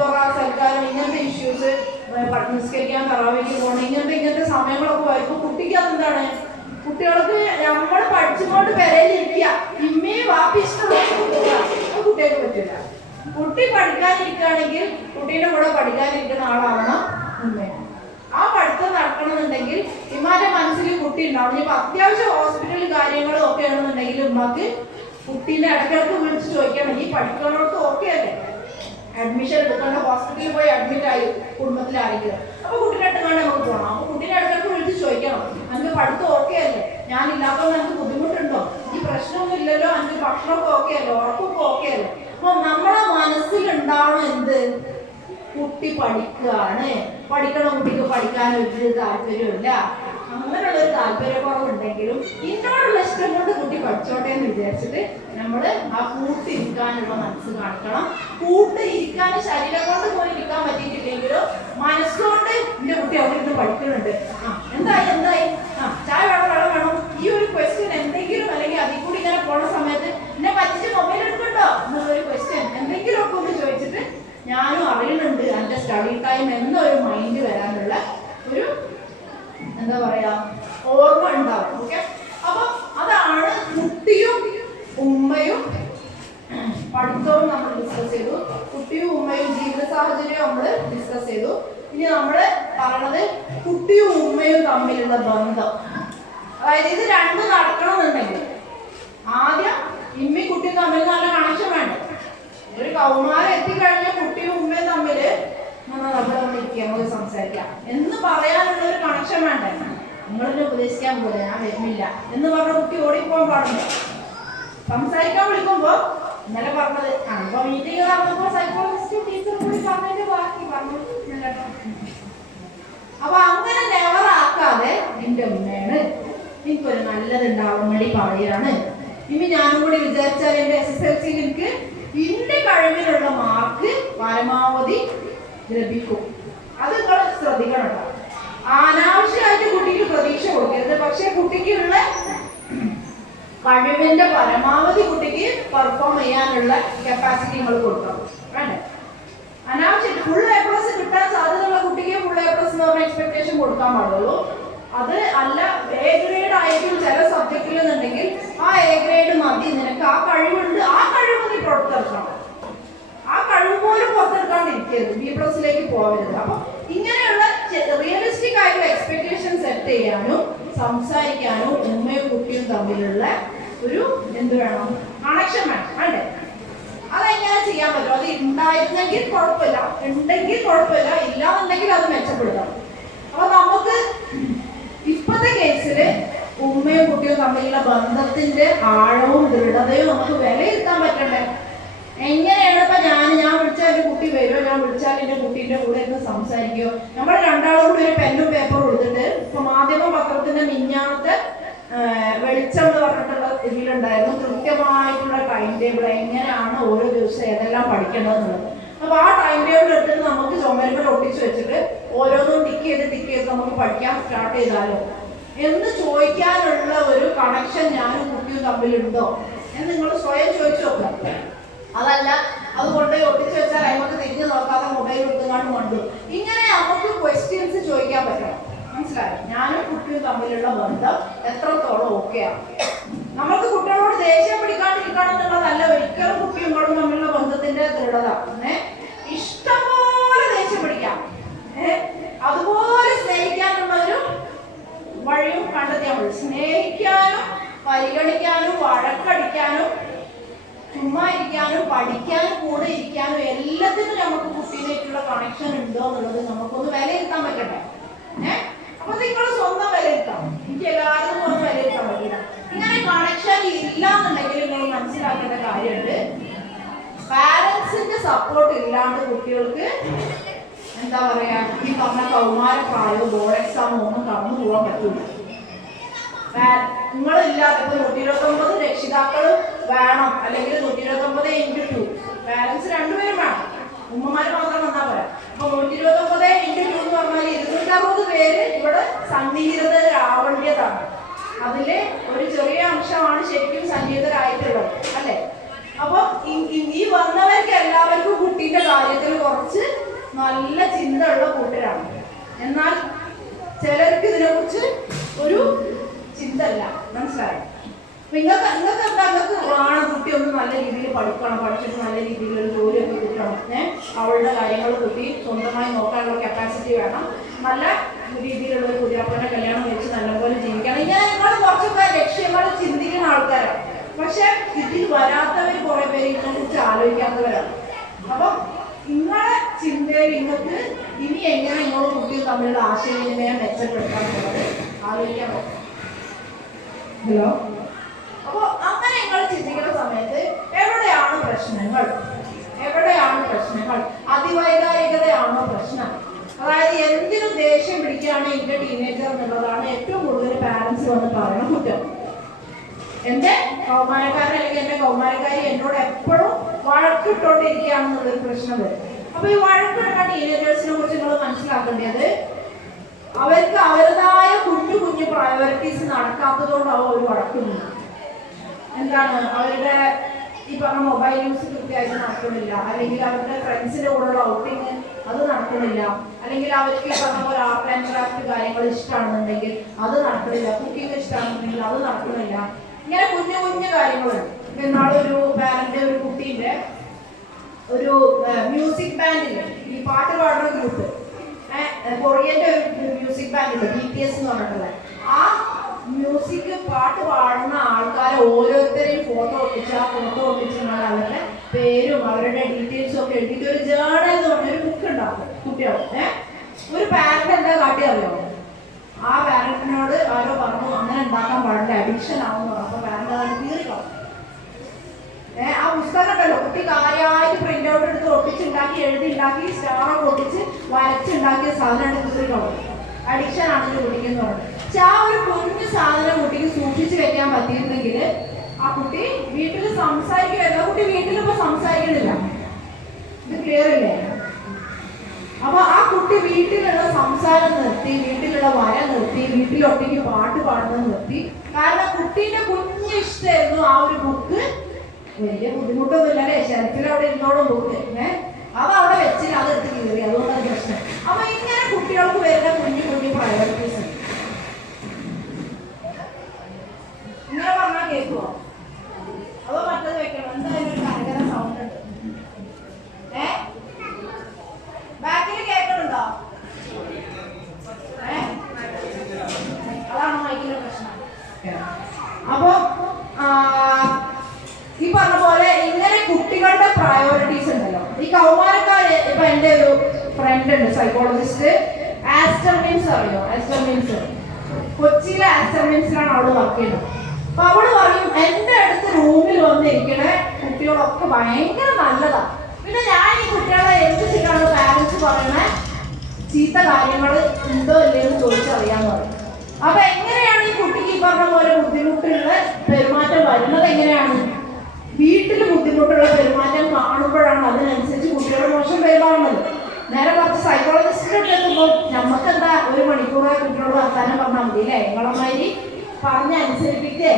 തുറ സൽക്കാരം ഇങ്ങനത്തെ ഇഷ്യൂസ്, നിസ്കരിക്കാൻ തറാവിക്ക് പോകണം, ഇങ്ങനത്തെ സമയങ്ങളൊക്കെ വരുമ്പോൾ കുട്ടിക്ക് അതെന്താണ്, കുട്ടികൾക്ക് നമ്മൾ പഠിച്ചുകൊണ്ട് പെരയിലിരിക്കുക, ഇമ്മയെ വാപ്പി ഇഷ്ടമുള്ള കുട്ടികൾക്ക് പറ്റില്ല. കുട്ടി പഠിക്കാനിരിക്കുകയാണെങ്കിൽ കുട്ടീൻ്റെ കൂടെ പഠിക്കാനിരിക്കുന്ന ആളാവണം ഉമ്മയാണ്. ആ പഠിത്തം നടക്കണമെന്നുണ്ടെങ്കിൽ ഇമ്മാന്റെ മനസ്സിൽ കുട്ടി ഉണ്ടാവും. ഇനിയിപ്പോൾ അത്യാവശ്യം ഹോസ്പിറ്റൽ കാര്യങ്ങളും ഒക്കെ ആണെന്നുണ്ടെങ്കിൽ ഉമ്മക്ക് കുട്ടീനെ ഇടയ്ക്കിടയ്ക്ക് വിളിച്ച് ചോദിക്കണം, ഈ പഠിക്കണോടത്ത് ഓക്കെ അല്ലേ, അഡ്മിഷൻ എടുക്കേണ്ട ഹോസ്പിറ്റലിൽ പോയി അഡ്മിറ്റ് ആയി കുടുംബത്തിൽ ആരെങ്കിലും, അപ്പോൾ കുട്ടീനെ എടുക്കാണ്ട് നമുക്ക് പോകണം. അപ്പോൾ കുട്ടീനെ ഇടയ്ക്കിടയ്ക്ക് വിളിച്ച് ചോദിക്കണം, അതിൻ്റെ പഠിത്തം ഓക്കെ അല്ലേ, ഞാനില്ലാത്തതുകൊണ്ട് എനിക്ക് ബുദ്ധിമുട്ടുണ്ടോ, ഈ പ്രശ്നമൊന്നും ഇല്ലല്ലോ, എനിക്ക് ഭക്ഷണമൊക്കെ ഓക്കെ അല്ലേ, ഉറപ്പൊക്കെ ഓക്കെ അല്ലേ. അപ്പോൾ നമ്മുടെ മനസ്സിലുണ്ടാവണം എന്ത്, കുട്ടി പഠിക്കുകയാണ്, പഠിക്കണ കുട്ടിക്ക് പഠിക്കാൻ ഒരു താല്പര്യമില്ല, അങ്ങനെയുള്ളൊരു താല്പര്യക്കുറവുണ്ടെങ്കിലും ഇന്നോടുള്ള ഇഷ്ടം കൊണ്ട് കുട്ടി പഠിച്ചോട്ടെ എന്ന് വിചാരിച്ചിട്ട് നമ്മൾ ആ കൂട്ടിരിക്കാനുള്ള മനസ്സ് കാണിക്കണം. കൂട്ടിരിക്കാൻ ശരീരം കൊണ്ട് പോയി ഇരിക്കാൻ പറ്റിയിട്ടില്ലെങ്കിലും മനസ്സുകൊണ്ട് എൻ്റെ കുട്ടി അവിടെ ഇരുന്ന് പഠിക്കുന്നുണ്ട്, എന്തായി ചായ വേണം, ഈ ഒരു ക്വസ്റ്റ്യൻ എന്തെങ്കിലും, അല്ലെങ്കിൽ അതിൽ കൂടി ഇങ്ങനെ പോണ സമയത്ത് എന്നെ പറ്റിച്ച് മൊബൈൽ എടുക്കണ്ടോ എന്നുള്ളൊരു ക്വസ്റ്റ്യൻ എന്തെങ്കിലും ഒക്കെ ഒന്ന് ചോദിച്ചിട്ട് ഞാനും അറിയുന്നുണ്ട് എൻ്റെ സ്റ്റഡി ടൈം എന്നൊരു മൈൻഡ് വരാനുള്ള ഒരു എന്താ പറയാ ഓർമ്മ ഉണ്ടാവും. ഓക്കെ. അപ്പൊ അതാണ് കുട്ടിയും ഉമ്മയും പഠിത്തവും നമ്മൾ ഡിസ്കസ് ചെയ്തു, കുട്ടിയും ഉമ്മയും ജീവിത സാഹചര്യവും നമ്മൾ ഡിസ്കസ് ചെയ്തു. ഇനി നമ്മൾ പറയണത് കുട്ടിയും ഉമ്മയും തമ്മിലുള്ള ബന്ധം. അതായത് ഇത് രണ്ടും നടക്കണമെന്നുണ്ടെങ്കിൽ ആദ്യം ഇമ്മി കുട്ടിയും തമ്മിൽ നല്ല കണക്ഷൻ വേണ്ട. ഒരു കൗമാരം എത്തിക്കഴിഞ്ഞ കുട്ടിയും ഉമ്മയും തമ്മിൽ നമുക്ക് സംസാരിക്കാം എന്ന് പറയാനുള്ള ഒരു കണക്ഷൻ വേണ്ടേ. നിങ്ങളെന്നെ ഉപദേശിക്കാൻ പോലെ ഞാൻ വരുന്നില്ല എന്ന് പറഞ്ഞ കുട്ടി ഓടിപ്പോകാൻ പാടില്ല. സംസാരിക്കാൻ വിളിക്കുമ്പോ ഇന്നലെ പറഞ്ഞത് അപ്പൊ മീറ്റിംഗ് നടന്നപ്പോ സൈക്കോളജിസ്റ്റ് ടീച്ചർ കൂടി പറഞ്ഞതിന്റെ ബാക്കി പറഞ്ഞു. അപ്പൊ അങ്ങനെ നെവറാക്കാതെ എന്റെ ഉമ്മയാണ്, എനിക്കൊരു നല്ലതുണ്ടാവാൻ വേണ്ടി പറയുകയാണ്. ഇനി ഞാനും കൂടി വിചാരിച്ചാൽ എന്റെ SSLC എനിക്ക് ഇന്റെ കഴിവിലുള്ള മാർക്ക് പരമാവധി ലഭിക്കും. അത് നിങ്ങൾ ശ്രദ്ധിക്കണം കേട്ടോ. അനാവശ്യമായിട്ട് കുട്ടിക്ക് പ്രതീക്ഷ കൊടുക്കരുത്. പക്ഷെ കുട്ടിക്കുള്ള കഴിവിന്റെ പരമാവധി കുട്ടിക്ക് പെർഫോം ചെയ്യാനുള്ള കപ്പാസിറ്റി നിങ്ങൾ കൊടുക്കണം. വേണ്ടേ? അനാവശ്യം ഫുൾ A+ കിട്ടാൻ സാധ്യതയുള്ള കുട്ടിക്ക് ഫുൾ A+ എന്ന് പറഞ്ഞ എക്സ്പെക്ടേഷൻ കൊടുക്കാൻ പാടുള്ളൂ. അത് അല്ല A ഗ്രേഡ് ആയിരിക്കും ചില സബ്ജക്റ്റിൽ എന്നുണ്ടെങ്കിൽ ആ A ഗ്രേഡ് മതി, നിനക്ക് ആ കഴിവുണ്ട്, ആ കഴിവ് നീ പുറത്തെടുക്കണം. ആ കഴിവ് പോലും പുറത്തെടുക്കാണ്ടിരിക്കരുത്, B+ലേക്ക് പോകരുത്. അപ്പൊ ഇങ്ങനെയുള്ള റിയലിസ്റ്റിക് ആയിട്ടുള്ള എക്സ്പെക്ടേഷൻ സെറ്റ് ചെയ്യാനും സംസാരിക്കാനും ഉമ്മയും കുട്ടിയും തമ്മിലുള്ള ഒരു എന്ത് വേണം, കണക്ഷൻ വേണം. വേണ്ടേ? അതെങ്ങനെ ചെയ്യാൻ പറ്റും? അത് ഉണ്ടായിരുന്നെങ്കിൽ കുഴപ്പമില്ല, ഉണ്ടെങ്കിൽ കുഴപ്പമില്ല, ഇല്ലാന്നുണ്ടെങ്കിൽ അത് മെച്ചപ്പെടുത്താം. അപ്പൊ നമുക്ക് ഇപ്പോഴത്തെ കേസില് ഉമ്മയും കുട്ടിയും തമ്മിലുള്ള ബന്ധത്തിന്റെ ആഴവും ദൃഢതയും നമുക്ക് വിലയിരുത്താൻ പറ്റണ്ടേ? എങ്ങനെയാണ് ഇപ്പൊ ഞാൻ വിളിച്ചാൽ എന്റെ കുട്ടി വരുമോ, ഞാൻ വിളിച്ചാൽ എന്റെ കുട്ടീന്റെ കൂടെ ഇരുന്ന് സംസാരിക്കുമോ? നമ്മൾ രണ്ടാളും കൂടി ഒരു പെന്നും പേപ്പറും എടുത്തിട്ട് ഇപ്പൊ മാധ്യമ പത്രത്തിന്റെ മിഞ്ഞാണത്തെ വെളിച്ചം എന്ന് പറഞ്ഞിട്ടുള്ള ഇതിലുണ്ടായിരുന്നു കൃത്യമായിട്ടുള്ള ടൈം ടേബിൾ, എങ്ങനെയാണ് ഓരോ ദിവസം ഏതെല്ലാം പഠിക്കേണ്ടതെന്നുള്ളത്. അപ്പൊ ആ ടൈം ടേബിൾ എടുത്തിട്ട് നമുക്ക് ചുമരുമ്പോൾ ഒട്ടിച്ചു വെച്ചിട്ട് ഓരോന്നും ടിക്ക് ചെയ്ത് നമുക്ക് പഠിക്കാൻ സ്റ്റാർട്ട് ചെയ്താലോ എന്ന് ചോദിക്കാനുള്ള ഒരു കണക്ഷൻ ഞാനും കുട്ടിയും തമ്മിലുണ്ടോ എന്ന് നിങ്ങൾ സ്വയം ചോദിച്ചു നോക്കുക. അതല്ല അതുകൊണ്ട് ഒട്ടിച്ചു വെച്ചാൽ അതിനൊക്കെ തിരിഞ്ഞു നോക്കാതെ മൊബൈൽ എടുത്തുകൊണ്ട് കൊണ്ടു, ഇങ്ങനെ നമുക്ക് ക്വസ്റ്റ്യൻസ് ചോദിക്കാൻ പറ്റണം. മനസ്സിലായി? ഞാനും കുട്ടിയും തമ്മിലുള്ള ബന്ധം എത്രത്തോളം ഓക്കെയാണ്. നമുക്ക് കുട്ടികളോട് ദേഷ്യം പിടിക്കാണ്ടിരിക്കണം എന്നുള്ളതല്ല ഒരിക്കലും കുട്ടികളും തമ്മിലുള്ള ബന്ധത്തിന്റെ ദൃഢത. ഇഷ്ടംപോലെ ദേഷ്യം പിടിക്കാം, അതുപോലെ സ്നേഹിക്കാനുള്ള ഒരു വഴിയും കണ്ടെത്തിയാൽ മതി. സ്നേഹിക്കാനും പരിഗണിക്കാനും വഴക്കടിക്കാനും ചുമ്മാ ഇരിക്കാനും പഠിക്കാനും കൂടെ ഇരിക്കാനും എല്ലാത്തിനും നമുക്ക് കുട്ടിയിലേക്കുള്ള കണക്ഷൻ ഉണ്ടോ എന്നുള്ളത് നമുക്കൊന്ന് വിലയിരുത്താൻ പറ്റട്ടെ. അപ്പൊ നിങ്ങൾ സ്വന്തം വിലയിരുത്താം, എനിക്ക് എല്ലാവരും ഒന്ന് വിലയിരുത്താൻ പറ്റില്ല. ഇങ്ങനെ കണക്ഷൻ ഇല്ല എന്നുണ്ടെങ്കിൽ നിങ്ങൾ മനസ്സിലാക്കേണ്ട കാര്യമുണ്ട്, പാരന്റ്സിന്റെ സപ്പോർട്ട് ഇല്ലാണ്ട് കുട്ടികൾക്ക് എന്താ പറയാ ഈ പറഞ്ഞ കൗമാര പ്രായവും ബോർഡ് എക്സാമും ഒന്നും കടന്നു പോകാൻ പറ്റില്ല. നിങ്ങളില്ലാതെ ഇപ്പൊ 129 രക്ഷിതാക്കൾ വേണം, അല്ലെങ്കിൽ 129 × 2 പാരന്റ്സ് രണ്ടുപേരും വേണം. ഉമ്മമാര് മാത്രം വന്നാൽ പോരാ. അപ്പൊ 129 സന്നിഹിതരാവേണ്ടതാണ്. അതില് ഒരു ചെറിയ അംശമാണ് ശരിക്കും സന്നിഹിതരായിട്ടുള്ളത് അല്ലെ. അപ്പൊ ഈ വന്നവർക്ക് എല്ലാവർക്കും കുട്ടീന്റെ കാര്യത്തിൽ കുറച്ച് നല്ല ചിന്ത ഉള്ള കൂട്ടരാണ്. എന്നാൽ ചിലർക്ക് ഇതിനെ കുറിച്ച് ഒരു ചിന്ത ഇല്ല. മനസ്സിലായോ? നിങ്ങൾക്ക് വേണം കുട്ടി ഒന്ന് നല്ല രീതിയിൽ പഠിക്കണം, പഠിച്ചിട്ട് നല്ല രീതിയിൽ ഒരു ജോലിയൊക്കെ കിട്ടണം. അവളുടെ കാര്യങ്ങൾ കുട്ടി സ്വന്തമായി നോക്കാനുള്ള കപ്പാസിറ്റി വേണം. നല്ല രീതിയിലുള്ള ഒരു പുതിയാപ്പനെ കല്യാണം കഴിച്ച് നല്ലപോലെ ജീവിക്കണം. ഇങ്ങനെ നിങ്ങൾ കുറച്ചൊക്കെ ലക്ഷ്യങ്ങൾ ചിന്തിക്കുന്ന ആൾക്കാരാണ്. പക്ഷെ ഇതിൽ വരാത്തവർ കുറെ പേര് ഇതിനെ കുറിച്ച് ആലോചിക്കാത്തവരാണ്. അപ്പൊ നിങ്ങളുടെ ചിന്തയിൽ നിങ്ങൾക്ക് ഇനി എങ്ങനെ നിങ്ങളുടെ കുട്ടികൾ തമ്മിലുള്ള ആശയവിനിമയം മെച്ചപ്പെടുത്താൻ എന്നുള്ളത് ആലോചിക്കാൻ പറ്റും. ഹലോ. അപ്പൊ അങ്ങനെ നിങ്ങൾ ചിന്തിക്കുന്ന സമയത്ത് എവിടെയാണ് പ്രശ്നങ്ങൾ? അതിവൈകാരികതയാണോ പ്രശ്നം? അതായത് എന്തിനും ദേഷ്യം പിടിക്കുകയാണ് എന്റെ ടീനേജർ എന്നുള്ളതാണ് ഏറ്റവും കൂടുതൽ പാരന്റ്സ് വന്ന് പറയുന്ന കുറ്റം. എന്റെ കൗമാരക്കാരൻ അല്ലെങ്കിൽ എന്റെ കൗമാരക്കാരി എന്നോട് എപ്പോഴും വഴക്കിട്ടോണ്ടിരിക്കുകയാണെന്നുള്ളൊരു പ്രശ്നം വരും. അപ്പൊ ഈ വഴക്കിടുന്ന ടീനേജേഴ്സിനെ കുറിച്ച് നിങ്ങൾ മനസ്സിലാക്കേണ്ടത് അവർക്ക് അവരുടേതായ കുഞ്ഞു കുഞ്ഞു പ്രയോറിറ്റീസ് നടക്കാത്തതുകൊണ്ടാവും അവർ വഴക്കുന്നത്. എന്താണ്? അവരുടെ ഈ പറഞ്ഞ മൊബൈൽ യൂസ് കൃത്യമായിട്ട് നടക്കുന്നില്ല, അല്ലെങ്കിൽ അവരുടെ ഫ്രണ്ട്സിന്റെ കൂടെയുള്ള ഔട്ടിങ് അത് നടക്കുന്നില്ല, അല്ലെങ്കിൽ അവർക്ക് ഈ പറഞ്ഞ പോലെ ആർട്ട് ആൻഡ് ക്രാഫ്റ്റ് കാര്യങ്ങൾ ഇഷ്ടമാണെന്നുണ്ടെങ്കിൽ അത് നടക്കുന്നില്ല, കുക്കിംഗ് ഇഷ്ടമാണെന്നുണ്ടെങ്കിൽ അത് നടക്കുന്നില്ല. ഇങ്ങനെ കുഞ്ഞു കുഞ്ഞു കാര്യങ്ങളുണ്ട്. എന്നാളൊരു പാരന്റ് ഒരു കുട്ടീന്റെ ഒരു മ്യൂസിക് ബാൻഡില് ഈ പാട്ട് പാടുന്ന ഗ്രൂപ്പ്, കൊറിയന്റെ ഒരു മ്യൂസിക് ബാൻഡ് BTS എന്ന് പറഞ്ഞിട്ടുള്ള ആ മ്യൂസിക് പാട്ട് പാടുന്ന ആൾക്കാരെ ഓരോരുത്തരെയും ഫോട്ടോ ഒട്ടിച്ച് ആ ഫോട്ടോ ഒട്ടിച്ചാൽ അവരുടെ പേരും അവരുടെ ഡീറ്റെയിൽസും ഒക്കെ എഴുതിയിട്ട് ഒരു ജേണൽ എന്ന് പറഞ്ഞൊരു ബുക്ക് ഉണ്ടാക്കും കുട്ടികൾ. ഒരു പാരന്റ് എന്താ കാട്ടിയറിയോ? ആ പാരന്റിനോട് ആരോ പറഞ്ഞു അങ്ങനെ ഉണ്ടാക്കാൻ പാടില്ല, അഡിക്ഷൻ ആവുമെന്ന് പറഞ്ഞു. അപ്പൊ പാരന്റ് അത് കീറിക്കളഞ്ഞു. ആ പുസ്തകം ഉണ്ടല്ലോ, കുട്ടി കാര്യമായിട്ട് പ്രിന്റ് ഔട്ട് എടുത്ത് ഒട്ടിച്ചുണ്ടാക്കി എഴുതി ഉണ്ടാക്കി സ്റ്റാറൊക്കെ ഒട്ടിച്ച് വരച്ചുണ്ടാക്കിയ സാധനമാണ് കീറിക്കളഞ്ഞു. അഡിക്ഷൻ ആണെന്ന് കുട്ടിക്കെന്ന് പറഞ്ഞു. പക്ഷെ ആ ഒരു കുഞ്ഞു സാധനം കുട്ടിക്ക് സൂക്ഷിച്ചു വെക്കാൻ പറ്റിയിരുന്നെങ്കിൽ ആ കുട്ടി വീട്ടിൽ സംസാരിക്കുമായിരുന്നു. ആ കുട്ടി വീട്ടിലിപ്പോ സംസാരിക്കണില്ല. ഇത് ക്ലിയർ ഇല്ലേ? അപ്പൊ ആ കുട്ടി വീട്ടിലുള്ള സംസാരം നിർത്തി, വീട്ടിലുള്ള വര നിർത്തി, വീട്ടിലൊട്ടേക്ക് പാട്ട് പാടുന്നത് നിർത്തി. കാരണം കുട്ടീന്റെ കുഞ്ഞു ഇഷ്ടമായിരുന്നു ആ ഒരു ബുക്ക്. വലിയ ബുദ്ധിമുട്ടൊന്നുമില്ല അല്ലേ, ഷെൽഫിൽ അവിടെ ഇരുന്നോളും ബുക്ക്. അത് അവിടെ വെച്ചില്ല, അത് എടുത്ത് കീറി, അതുകൊണ്ടാണ് പ്രശ്നം. അപ്പൊ ഇങ്ങനെ കുട്ടികൾക്ക് വരുന്ന കുഞ്ഞു കുഞ്ഞു പ്രയോറിറ്റീസ് ഇങ്ങനെ പറഞ്ഞാൽ കേൾക്കുമോ? അതോ മറ്റത് വെക്കണം? എന്തായാലും ഒരു കരകര സൗണ്ട് ഉണ്ട്. ബാക്കിൽ കേൾക്കുന്നുണ്ടോ? അതാണ് മൈക്കിന്റെ പ്രശ്നം. അപ്പൊ ഈ പറഞ്ഞ പോലെ ഇങ്ങനെ കുട്ടികളുടെ പ്രയോറിറ്റീസ് ഉണ്ടല്ലോ. ഈ കൗമാരക്കാര് ഇപ്പൊ എന്റെ ഒരു ഫ്രണ്ട് ഉണ്ട്, സൈക്കോളജിസ്റ്റ്, ആസ്റ്റർ മിംസ് അറിയോ? ആസ്റ്റർ മിംസ് കൊച്ചിയിലെ ആസ്റ്റർ മിംസിലാണ് അവള് വർക്ക് ചെയ്യുന്നത്. അപ്പൊ അവള് പറയും എന്റെ അടുത്ത് റൂമിൽ വന്നിരിക്കണ കുട്ടികളൊക്കെ ഭയങ്കര നല്ലതാ. പിന്നെ ഞാൻ ഈ കുട്ടികളെ എന്തിട്ടാണ് പാരന്റ്സ് പറയണ ചീത്ത കാര്യങ്ങൾ ഉണ്ടോ ഇല്ലയെന്ന് ചോദിച്ചറിയാന്ന് പറയും. അപ്പൊ എങ്ങനെയാണ് ഈ കുട്ടിക്ക് ഈ പറഞ്ഞ പോലെ ബുദ്ധിമുട്ടുള്ള പെരുമാറ്റം വരുന്നത്? എങ്ങനെയാണ്? വീട്ടിൽ ബുദ്ധിമുട്ടുള്ള പെരുമാറ്റം കാണുമ്പോഴാണ് അതിനനുസരിച്ച് കുട്ടികൾ മോശം പെരുമാറുന്നത്. നേരെ കുറച്ച് സൈക്കോളജിസ്റ്റിനോട് എത്തുമ്പോൾ നമുക്കെന്താ ഒരു മണിക്കൂറായി കുട്ടികളോട് വർത്താനം പറഞ്ഞാൽ മതി അല്ലേ? നിങ്ങളമാതിരി പറഞ്ഞനുസരിപ്പിക്കേ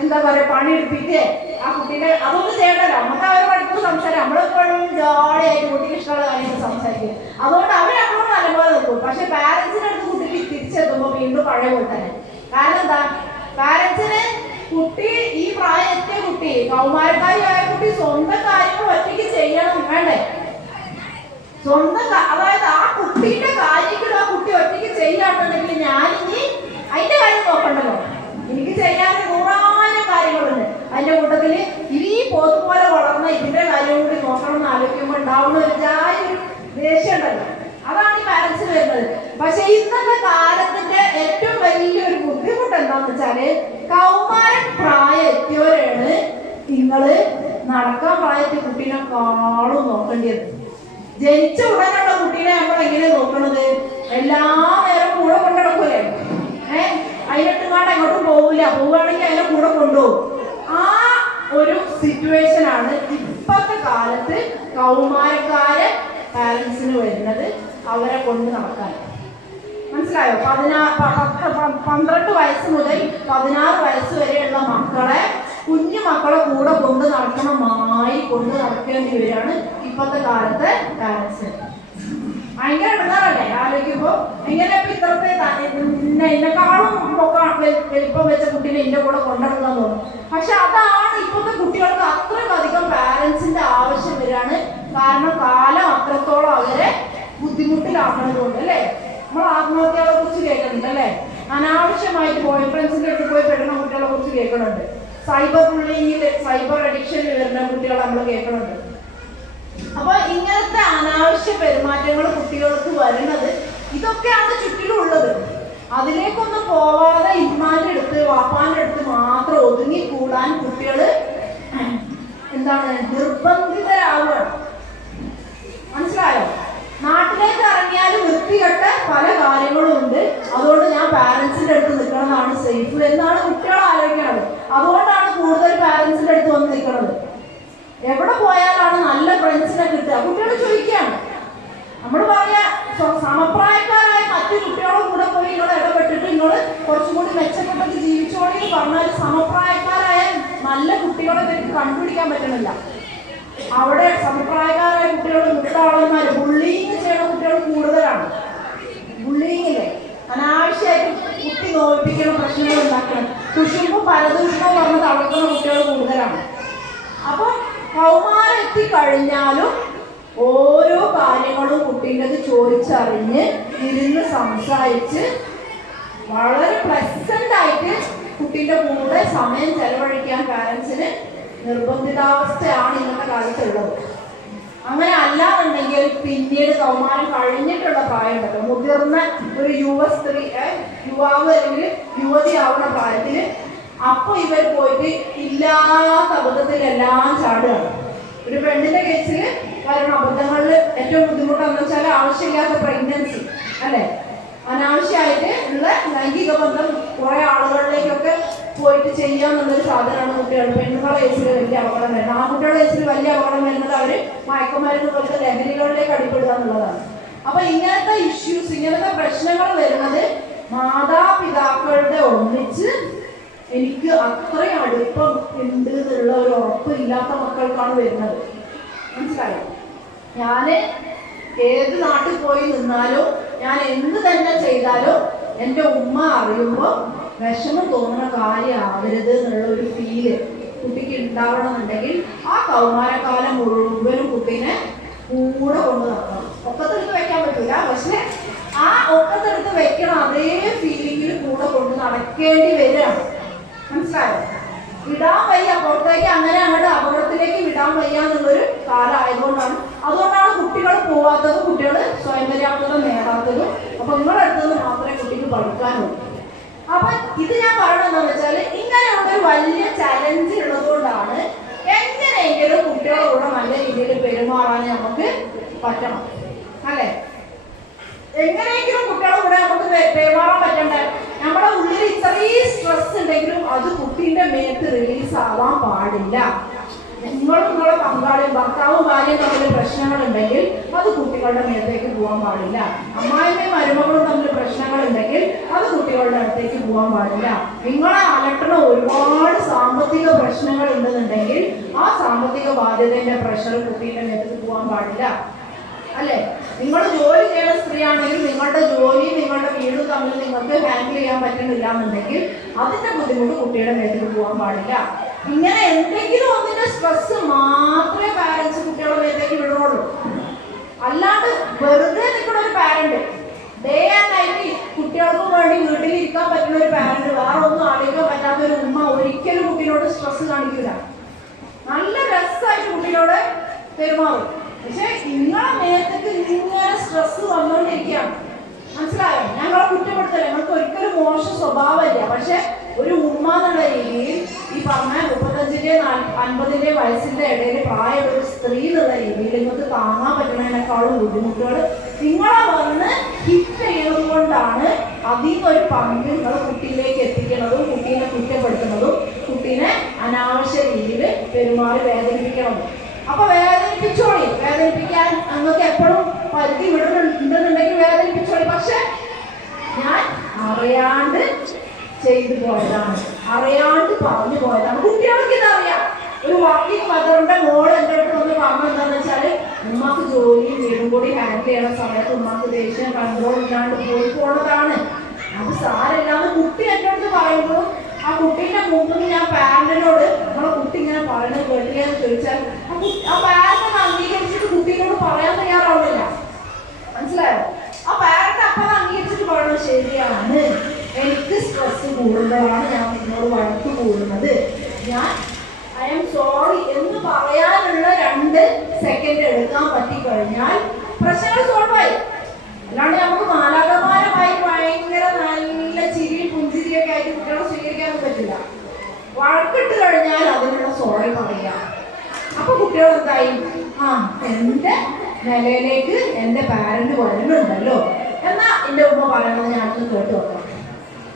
എന്താ പറയാ പണിയെടുപ്പിക്കേ ആ കുട്ടീനെ അതൊന്നും ചെയ്യണ്ടല്ലോ. നമുക്ക് അവർ മണിക്കൂർ സംസാരം നമ്മളെപ്പോഴും ജോളിയായിട്ട് കുട്ടിക്ക് ഇഷ്ടമുള്ള കാര്യങ്ങൾ സംസാരിക്കും. അതുകൊണ്ട് അവരപ്പോഴും നല്ലപോലെ നിൽക്കും. പക്ഷെ പാരന്റ്സിന്റെ അടുത്ത് കുട്ടിക്ക് തിരിച്ചെത്തുമ്പോൾ വീണ്ടും പഴയ പോലെ തന്നെ. കാരണം എന്താ? പാരന്റ്സിന് കുട്ടി ഈ പ്രായത്തെ കുട്ടി കൗമാരക്കാരിയായ കുട്ടി സ്വന്തം കാര്യങ്ങൾ ഒറ്റയ്ക്ക് ചെയ്യണം വേണ്ടേ? സ്വന്തം അതായത് ആ കുട്ടിയുടെ കാര്യങ്ങൾ ആ കുട്ടി ഒറ്റയ്ക്ക് ചെയ്യാന്നുണ്ടെങ്കിൽ ഞാനിനി അതിന്റെ കാര്യം നോക്കണ്ടല്ലോ. എനിക്ക് ചെയ്യാൻ 100,000 കാര്യങ്ങളുണ്ട്. അതിന്റെ കൂട്ടത്തില് ഈ പോത്ത് പോലെ വളർന്ന ഇതിന്റെ കാര്യം കൂടി നോക്കണം എന്ന് ആലോചിക്കുമ്പോൾ ഉണ്ടാവുന്ന ഒരു ദേഷ്യം ഉണ്ടല്ലോ. അതാണ് ഈ പാരന്റ്സിന് വരുന്നത്. പക്ഷെ ഇന്നത്തെ കാലത്തിന്റെ ഏറ്റവും വലിയൊരു ബുദ്ധിമുട്ട് എന്താന്ന് വെച്ചാല് കൗമാര പ്രായം എത്തിയവരാണ് നിങ്ങള് നടക്കാൻ പ്രായത്തിൽ കുട്ടീനെക്കാളും നോക്കേണ്ടത്. ജനിച്ച ഉടനെയുള്ള കുട്ടീനെ നമ്മൾ എങ്ങനെ നോക്കണത്? എല്ലാ നേരം കൂടെ കൊണ്ടു നടക്കൂലേ? അതിനെട്ടുകാണ്ട് എങ്ങോട്ടും പോവില്ല. പോവുകയാണെങ്കിൽ അതിനെ കൂടെ കൊണ്ടുപോകും. ആ ഒരു സിറ്റുവേഷൻ ആണ് ഇപ്പോഴത്തെ കാലത്ത് കൗമാരക്കാരെ പാരന്റ്സിന് വരുന്നത്, അവരെ കൊണ്ട് നടക്കാൻ. മനസ്സിലായോ? 12 വയസ്സ് മുതൽ 16 വയസ്സ് വരെയുള്ള മക്കളെ, കുഞ്ഞു മക്കളെ കൂടെ കൊണ്ട് നടക്കണമായി കൊണ്ട് നടക്കേണ്ടി വരികയാണ് ഇപ്പോഴത്തെ കാലത്തെ പാരൻസിന്. ഭയങ്കര ഇടങ്ങാറല്ലേ ആലോചിക്കുമ്പോ? എങ്ങനെ ഇപ്പൊ ഇത്രത്തെ എന്നെക്കാളും വലിപ്പം വെച്ച കുട്ടീനെ എന്റെ കൂടെ കൊണ്ടുനടക്കാൻ തോന്നും. പക്ഷെ അതാണ് ഇപ്പോഴത്തെ കുട്ടികൾക്ക് അത്രയധികം പാരൻസിന്റെ ആവശ്യം വരികയാണ്. കാരണം കാലം അത്രത്തോളം അവരെ ബുദ്ധിമുട്ടിലാക്കണത് കൊണ്ട് അല്ലേ? നമ്മൾ ആത്മഹത്യകളെ കുറിച്ച് കേൾക്കുന്നുണ്ട് അല്ലേ? അനാവശ്യമായിട്ട് ബോയ് ഫ്രണ്ട്സിന്റെ അടുത്ത് പോയി പെടുന്ന കുട്ടികളെ കുറിച്ച് കേൾക്കുന്നുണ്ട്. സൈബർ ബുള്ളിങ്ങിൽ, സൈബർ അഡിക്ഷനിൽ വരുന്ന കുട്ടികളെ നമ്മൾ കേൾക്കുന്നുണ്ട്. അപ്പൊ ഇങ്ങനത്തെ അനാവശ്യ പെരുമാറ്റങ്ങൾ കുട്ടികൾക്ക് വരുന്നത് ഇതൊക്കെയാണ് ചുറ്റിലും ഉള്ളത്. അതിലേക്കൊന്നും പോവാതെ ഇമ്മാന്റെ അടുത്ത് വാപ്പാന്റെ അടുത്ത് മാത്രം ഒതുങ്ങിക്കൂടാൻ കുട്ടികൾ നിർബന്ധിതരാവുകയാണ്. മനസ്സിലായോ? നാട്ടിലേക്ക് ഇറങ്ങിയാൽ വൃത്തികെട്ട പല കാര്യങ്ങളും ഉണ്ട്. അതുകൊണ്ട് ഞാൻ പാരന്റ്സിന്റെ അടുത്ത് നിൽക്കണതാണ് സേഫ് എന്നാണ് കുട്ടികൾ ആലോചിക്കുന്നത്. അതുകൊണ്ടാണ് കൂടുതൽ പാരന്റ്സിന്റെ അടുത്ത് വന്ന് നിൽക്കുന്നത്. എവിടെ പോയാലാണ് നല്ല ഫ്രണ്ട്സിനെ കിട്ടുക? കുട്ടികൾ ചോദിക്കുകയാണ്. നമ്മൾ പറഞ്ഞ സമപ്രായക്കാരായ മറ്റു കുട്ടികളുടെ കൂടെ പോയി നിങ്ങൾ ഇടപെട്ടിട്ട് നിങ്ങൾ കുറച്ചും കൂടി മെച്ചപ്പെട്ടത് ജീവിച്ചോളി പറഞ്ഞാൽ സമപ്രായക്കാരായ നല്ല കുട്ടികളെ എനിക്ക് കണ്ടുപിടിക്കാൻ പറ്റുന്നില്ല. അവിടെ സമപ്രായക്കാരായ കുട്ടികൾ മുട്ടാളന്മാർ ബുള്ളിങ് ചെയ്യുന്ന കുട്ടികൾ കൂടുതലാണ്. ബുള്ളിങ്ങില്ലേ അനാവശ്യമായിട്ട് കുട്ടി നോവിപ്പിക്കുന്ന പ്രശ്നങ്ങൾ ഉണ്ടാക്കണം. കുശുമ്പും പരദൂഷണവും പറഞ്ഞ് തളർത്തുന്ന കുട്ടികൾ കൂടുതലാണ്. അപ്പൊ കൗമാരം എത്തിക്കഴിഞ്ഞാലും ഓരോ കാര്യങ്ങളും കുട്ടീൻ്റെത് ചോദിച്ചറിഞ്ഞ് ഇരുന്ന് സംസാരിച്ച് വളരെ പ്ലസന്റ് ആയിട്ട് കുട്ടീൻ്റെ കൂടെ സമയം ചെലവഴിക്കാൻ പാരൻസിന് നിർബന്ധിതാവസ്ഥയാണ് ഇന്നത്തെ കാലത്തുള്ളത്. അങ്ങനെ അല്ലാന്നുണ്ടെങ്കിൽ പിന്നീട് കൗമാരം കഴിഞ്ഞിട്ടുള്ള പ്രായം ഉണ്ടല്ലോ, മുതിർന്ന ഒരു യുവാവ് അല്ലെങ്കിൽ യുവതി ആവുന്ന പ്രായത്തിൽ അപ്പൊ ഇവർ പോയിട്ട് ഇല്ലാത്ത അബദ്ധത്തിലെല്ലാം ചാടുകയാണ്. ഒരു പെണ്ണിന്റെ കേസിൽ വരുന്ന അബദ്ധങ്ങളിൽ ഏറ്റവും ബുദ്ധിമുട്ടെന്ന് വെച്ചാൽ ആവശ്യമില്ലാത്ത പ്രഗ്നൻസി അല്ലെ? അനാവശ്യമായിട്ട് ഉള്ള ലൈംഗിക ബന്ധം കുറെ ആളുകളിലേക്കൊക്കെ പോയിട്ട് ചെയ്യാന്നുള്ളൊരു സാധനമാണ് കുട്ടികൾ. പെണ്ണുങ്ങളുടെ കേസിൽ വലിയ അപകടം വരുന്നത്. ആൺകുട്ടികളുടെ കേസിൽ വലിയ അപകടം വരുന്നത് അവര് മയക്കുമരുന്ന് പോലത്തെ ലഹരികളിലേക്ക് അടിപ്പെടുക എന്നുള്ളതാണ്. അപ്പൊ ഇങ്ങനത്തെ ഇഷ്യൂസ്, ഇങ്ങനത്തെ പ്രശ്നങ്ങൾ വരുന്നത് മാതാപിതാക്കളുടെ ഒന്നിച്ച് എനിക്ക് അത്രയും അടുപ്പം ഉണ്ട് എന്നുള്ള ഒരു ഉറപ്പില്ലാത്ത മക്കൾക്കാണ് വരുന്നത്. മനസ്സിലായോ? ഞാന് ഏത് നാട്ടിൽ പോയി നിന്നാലോ ഞാൻ എന്ത് തന്നെ ചെയ്താലോ എൻ്റെ ഉമ്മ അറിയുമ്പോൾ വിഷമം തോന്നുന്ന കാര്യമാവരുത് എന്നുള്ള ഒരു ഫീല് കുട്ടിക്ക് ഉണ്ടാവണമെന്നുണ്ടെങ്കിൽ ആ കൗമാരക്കാലം മുഴുവനും കുട്ടീനെ കൂടെ കൊണ്ട് നടക്കണം. ഒക്കത്തെടുത്ത് വെക്കാൻ പറ്റില്ല, പക്ഷെ ആ ഒക്കത്തെടുത്ത് വെക്കണം അതേ ഫീലിങ്ങിൽ കൂടെ കൊണ്ട് നടക്കേണ്ടി വരികയാണ്. മനസ്സിലായോ? വിടാൻ വയ്യ, പുറത്തേക്ക് അങ്ങനെ അങ്ങോട്ട് അപകടത്തിലേക്ക് വിടാൻ വയ്യ എന്നുള്ളൊരു കാലമായതുകൊണ്ടാണ്. അതുകൊണ്ടാണ് കുട്ടികൾ പോവാത്തതും കുട്ടികൾ സ്വയം പര്യാപ്തത നേടാത്തതും. അപ്പൊ നിങ്ങളുടെ അടുത്തത് മാത്രമേ കുട്ടിക്ക് പഠിക്കാനുള്ളൂ. അപ്പൊ ഇത് ഞാൻ പറയണെന്താന്ന് വെച്ചാൽ ഇങ്ങനെയുള്ളൊരു വലിയ ചലഞ്ച് ഉള്ളതുകൊണ്ടാണ് എങ്ങനെയെങ്കിലും കുട്ടികളോട് നല്ല രീതിയിൽ പെരുമാറാൻ നമുക്ക് പറ്റണം അല്ലെ? എങ്ങനെയെങ്കിലും കുട്ടികളെ കൂടെ നമുക്ക് പെരുമാറാൻ പറ്റണ്ടേ? നമ്മുടെ ഉള്ളിൽ ഇത്രയും സ്ട്രെസ് ഉണ്ടെങ്കിലും അത് കുട്ടീൻ്റെ മേത്ത് റിലീസ് ആവാൻ പാടില്ല. നിങ്ങളുടെ പങ്കാളിയും ഭർത്താവും ഭാര്യയും തമ്മിൽ പ്രശ്നങ്ങൾ ഉണ്ടെങ്കിൽ അത് കുട്ടികളുടെ മേത്തേക്ക് പോകാൻ പാടില്ല. അമ്മായിമ്മയും മരുമകളും തമ്മിൽ പ്രശ്നങ്ങൾ ഉണ്ടെങ്കിൽ അത് കുട്ടികളുടെ അടുത്തേക്ക് പോകാൻ പാടില്ല. നിങ്ങളെ അലട്ടണ ഒരുപാട് സാമ്പത്തിക പ്രശ്നങ്ങൾ ഉണ്ടെന്നുണ്ടെങ്കിൽ ആ സാമ്പത്തിക ബാധ്യതയുടെ പ്രഷർ കുട്ടീൻ്റെ മേത്തേക്ക് പോകാൻ പാടില്ല അല്ലെ? നിങ്ങൾ ജോലി ചെയ്യുന്ന സ്ത്രീയാണെങ്കിൽ നിങ്ങളുടെ ജോലിയും നിങ്ങളുടെ വീടും തമ്മിൽ നിങ്ങൾക്ക് ഹാൻഡിൽ ചെയ്യാൻ പറ്റുന്നില്ല എന്നുണ്ടെങ്കിൽ അതിന്റെ ബുദ്ധിമുട്ട് കുട്ടിയുടെ മേത്തേക്ക് പോകാൻ പാടില്ല. ഇങ്ങനെ എന്തെങ്കിലും ഒന്നിന്റെ സ്ട്രെസ് മാത്രമേ പാരന്റ്സ് കുട്ടികളുടെ മേത്തേക്ക് വിടുള്ളൂ. അല്ലാണ്ട് വെറുതെ നിൽക്കുന്ന ഒരു പാരന്റ്, ഡേ ആൻഡ് നൈറ്റ് കുട്ടികൾക്ക് വേണ്ടി വീട്ടിലിരിക്കാൻ പറ്റുന്ന ഒരു പാരന്റ്, വേറെ ഒന്നും ആലോചിക്കാൻ പറ്റാത്ത ഒരു ഉമ്മ ഒരിക്കലും കുട്ടിയോട് സ്ട്രെസ് കാണിക്കില്ല. നല്ല രസമായിട്ട് കുട്ടിയോട് പെരുമാറും. പക്ഷെ നിങ്ങളെ മേത്തേക്ക് ഇങ്ങനെ സ്ട്രെസ് വന്നുകൊണ്ടിരിക്കുകയാണ്. മനസ്സിലായോ? ഞങ്ങളെ കുറ്റപ്പെടുത്തല്ല, ഞങ്ങൾക്ക് ഒരിക്കലും മോശം സ്വഭാവമില്ല. പക്ഷെ ഒരു ഉമ്മ എന്നുള്ള രീതിയിൽ ഈ പറഞ്ഞ 35-ന്റെയും 50-ന്റെയും വയസ്സിന്റെ ഇടയിൽ പ്രായമുള്ള ഒരു സ്ത്രീ എന്നുള്ള രീതിയിൽ നിങ്ങൾക്ക് താങ്ങാൻ പറ്റുന്നതിനേക്കാളും ബുദ്ധിമുട്ടുകൾ നിങ്ങളെ വന്ന് ഹിറ്റ് ചെയ്യുന്നത് കൊണ്ടാണ് അതിൽ നിന്നൊരു പങ്ക് നിങ്ങൾ കുട്ടിയിലേക്ക് എത്തിക്കുന്നതും കുട്ടീനെ കുറ്റപ്പെടുത്തുന്നതും കുട്ടീനെ അനാവശ്യ രീതിയിൽ പെരുമാറി വേദനിപ്പിക്കണതും. അപ്പൊ വേദനിപ്പിച്ചോളി, വേദനിപ്പിക്കാൻ നിങ്ങൾക്ക് എപ്പോഴും പരിധി വിടുന്നുണ്ടെങ്കിൽ വേദനിപ്പിച്ചോളി. പക്ഷെ അറിയാണ്ട് ചെയ്തു പോയതാണ്, അറിയാണ്ട് പറഞ്ഞു പോയതാണ്. കുട്ടികൾക്ക് ഇതറിയാം. ഒരു വർക്കിംഗ് മദറിന്റെ മോള് എൻ്റെ അടുത്ത് ഒന്ന് പറഞ്ഞത് എന്താണെന്ന് വെച്ചാൽ, ഉമ്മക്ക് ജോലിയും വീടും കൂടി ഹാൻഡിൽ ചെയ്യണ സമയത്ത് ഉമ്മക്ക് ദേഷ്യം കൺട്രോൾ ഇല്ലാണ്ട് പോയി പോണതാണ്. അത് സാരമില്ലാന്ന് കുട്ടി എൻ്റെ അടുത്ത് പറയുമ്പോൾ ആ കുട്ടീൻ്റെ മുമ്പിൽ ഞാൻ പാരന്റിനോട് നമ്മളെ കുട്ടി ഇങ്ങനെ പറയണത് കേട്ടില്ലെന്ന് ചോദിച്ചാൽ ആ പാരന്റ് അംഗീകരിച്ചിട്ട് കുട്ടീനോട് പറയാൻ തയ്യാറാവില്ല. മനസ്സിലായോ? ആ പാരന്റ് അപ്പം അംഗീകരിച്ചിട്ട് പറയുന്നത് ശരിയാണ്, എനിക്ക് സ്ട്രെസ് കൂടുമ്പോഴാണ് ഞാൻ നിന്നോട് വഴക്ക് കൂടുന്നത്, ഞാൻ ഐ എം സോറി എന്ന് പറയാനുള്ള 2 സെക്കൻഡ് എടുക്കാൻ പറ്റിക്കഴിഞ്ഞാൽ പ്രശ്നങ്ങൾ സോൾവ് ആയി. അല്ലാണ്ട് നമുക്ക് മാലാഖമാരമായി ഭയങ്കര നല്ല ചിരിയും പുഞ്ചിരിയൊക്കെ ആയിട്ട് കുട്ടികളെ സ്വീകരിക്കാനൊന്നും പറ്റില്ല. വഴക്കിട്ട് കഴിഞ്ഞാൽ അതിനുള്ള സോറി പറയുക. അപ്പൊ കുട്ടികൾ എന്തായി, ആ എൻ്റെ നിലയിലേക്ക് എൻ്റെ പാരന്റ് വരുന്നുണ്ടല്ലോ, എന്നാ എൻ്റെ ഉമ്മ പറയണത് ഞാനൊന്ന് കേട്ട് വെക്കണം,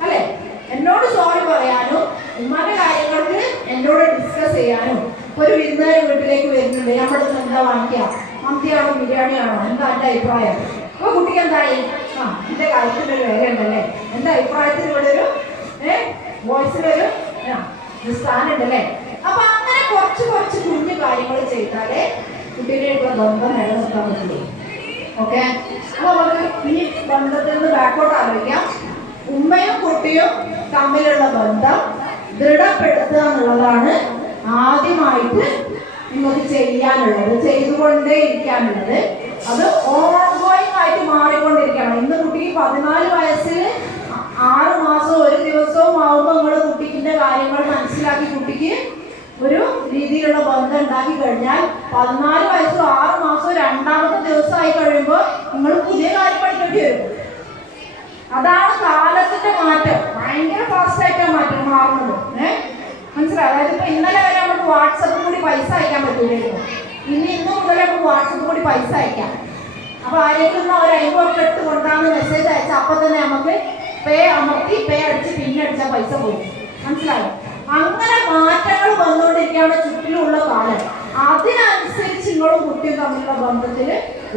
അല്ലെ? എന്നോട് സോറി പറയാനും ഉമ്മാന്റെ കാര്യങ്ങൾക്ക് എന്നോട് ഡിസ്കസ് ചെയ്യാനും. ഒരു വിരുന്നുകാർ വീട്ടിലേക്ക് വരുന്നുണ്ട്, നമ്മുടെ എന്താ വാങ്ങിക്കുക, മന്തിയാണോ ബിരിയാണിയാണോ, എന്താ എൻ്റെ അഭിപ്രായം? അപ്പൊ കുട്ടിക്ക് എന്തായി, ആ എൻ്റെ കാര്യത്തിൻ്റെ ഒരു വില ഉണ്ടല്ലേ, എൻ്റെ അഭിപ്രായത്തിൽ ഇവിടെ ഒരു വോയിസിലൊരു സ്ഥാനമുണ്ടല്ലേ. അപ്പൊ അങ്ങനെ കുറച്ച് കുറച്ച് കുഞ്ഞു കാര്യങ്ങൾ ചെയ്താലേ കുട്ടികളുടെ ബന്ധം നിലനിർത്താൻ പറ്റുള്ളൂ. ഓക്കെ, അപ്പൊ നമുക്ക് ഈ ബന്ധത്തിൽ നിന്ന് ബാക്കോട്ട് ആലോചിക്കാം. ഉമ്മയും കുട്ടിയും തമ്മിലുള്ള ബന്ധം ദൃഢപ്പെടുത്തുക എന്നുള്ളതാണ് ആദ്യമായിട്ട് നിങ്ങൾക്ക് ചെയ്യാനുള്ളത്, ചെയ്തുകൊണ്ടേ ഇരിക്കാനുള്ളത്. അത് ഓൺഗോയിങ് ആയിട്ട് മാറിക്കൊണ്ടിരിക്കണം. ഇന്ന് കുട്ടിക്ക് 14 വയസ്സിൽ 6 മാസവും 1 ദിവസവും ആവുമ്പോൾ നിങ്ങൾ കുട്ടിക്കിന്റെ കാര്യങ്ങൾ മനസ്സിലാക്കി കുട്ടിക്ക് ഒരു രീതിയിലുള്ള ബന്ധം ഉണ്ടാക്കി കഴിഞ്ഞാൽ 14 വയസ്സും 6 മാസവും 2ാമത്തെ ദിവസമായി കഴിയുമ്പോൾ നിങ്ങൾ പുതിയ കാര്യം പഠിക്കേണ്ടി വരും. അതാണ് കാലത്തിന്റെ മാറ്റം. ഭയങ്കര ഫാസ്റ്റ് ആയിട്ടാണ് മാറ്റം മാറുന്നത്. മനസ്സിലായി? അതായത് ഇപ്പൊ ഇന്നലെ വരെ നമുക്ക് വാട്സപ്പിൽ കൂടി പൈസ അയക്കാൻ പറ്റില്ലായിരുന്നു. ഇന്ന് മുതൽ നമുക്ക് വാട്സപ്പിൽ കൂടി പൈസ അയക്കാം. അപ്പൊ ആരെങ്കിലും ഒരു 50 രൂപ ഇട്ട് കൊണ്ടാന്ന് മെസ്സേജ് അയച്ചാൽ അപ്പൊ തന്നെ നമുക്ക് പേ അമർത്തി പേ അടിച്ച് പിന്നടിച്ചാൽ പൈസ പോയി. മനസ്സിലായോ? അങ്ങനെ മാറ്റങ്ങൾ വന്നുകൊണ്ടിരിക്കുകയാണ് ചുറ്റിലുള്ള കാലം. അതിനനുസരിച്ച് നിങ്ങളും കുട്ടിയും തമ്മിലുള്ള ബന്ധത്തിൽ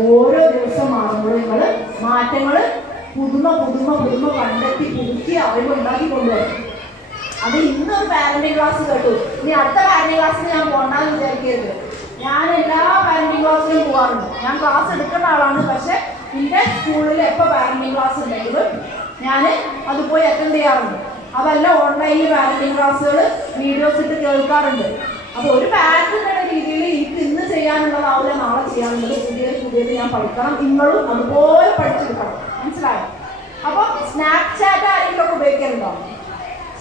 ഓരോ ദിവസം മാറുമ്പോഴും നിങ്ങൾ മാറ്റങ്ങൾ പുതുമ കണ്ടെത്തി പുതുക്കി അറിവുണ്ടാക്കി കൊണ്ടുവരും. അത് ഇന്നൊരു പാരന്റിംഗ് ക്ലാസ് കേട്ടു, ഇനി അടുത്ത പാരന്റിംഗ് ക്ലാസ്സിൽ ഞാൻ പോകണ്ടെന്ന് വിചാരിക്കരുത്. ഞാൻ എല്ലാ പാരന്റിംഗ് ക്ലാസ്സിലും പോകാറുണ്ട്. ഞാൻ ക്ലാസ് എടുക്കുന്ന ആളാണ്. പക്ഷെ എൻ്റെ സ്കൂളിൽ എപ്പോൾ പാരന്റിംഗ് ക്ലാസ് ഉണ്ടെങ്കിലും ഞാൻ അത് പോയി അറ്റൻഡ് ചെയ്യാറുണ്ട്. അതല്ല ഓൺലൈനിൽ പാരന്റിംഗ് ക്ലാസ്സുകൾ വീഡിയോസ് ഇട്ട് കേൾക്കാറുണ്ട്. അപ്പോൾ ഒരു പാരന്റ് എന്ന രീതിയിൽ എനിക്ക് ഇന്ന് ചെയ്യാനുള്ളതാവില്ല നാളെ ചെയ്യാനുള്ളത്. പുതിയത് ഞാൻ പഠിക്കണം. നിങ്ങളും അതുപോലെ പഠിച്ചെടുക്കണം. മനസ്സിലായോ? അപ്പോൾ സ്നാപ്ചാറ്റ് ആരെങ്കിലും ഉപയോഗിക്കലുണ്ടോ?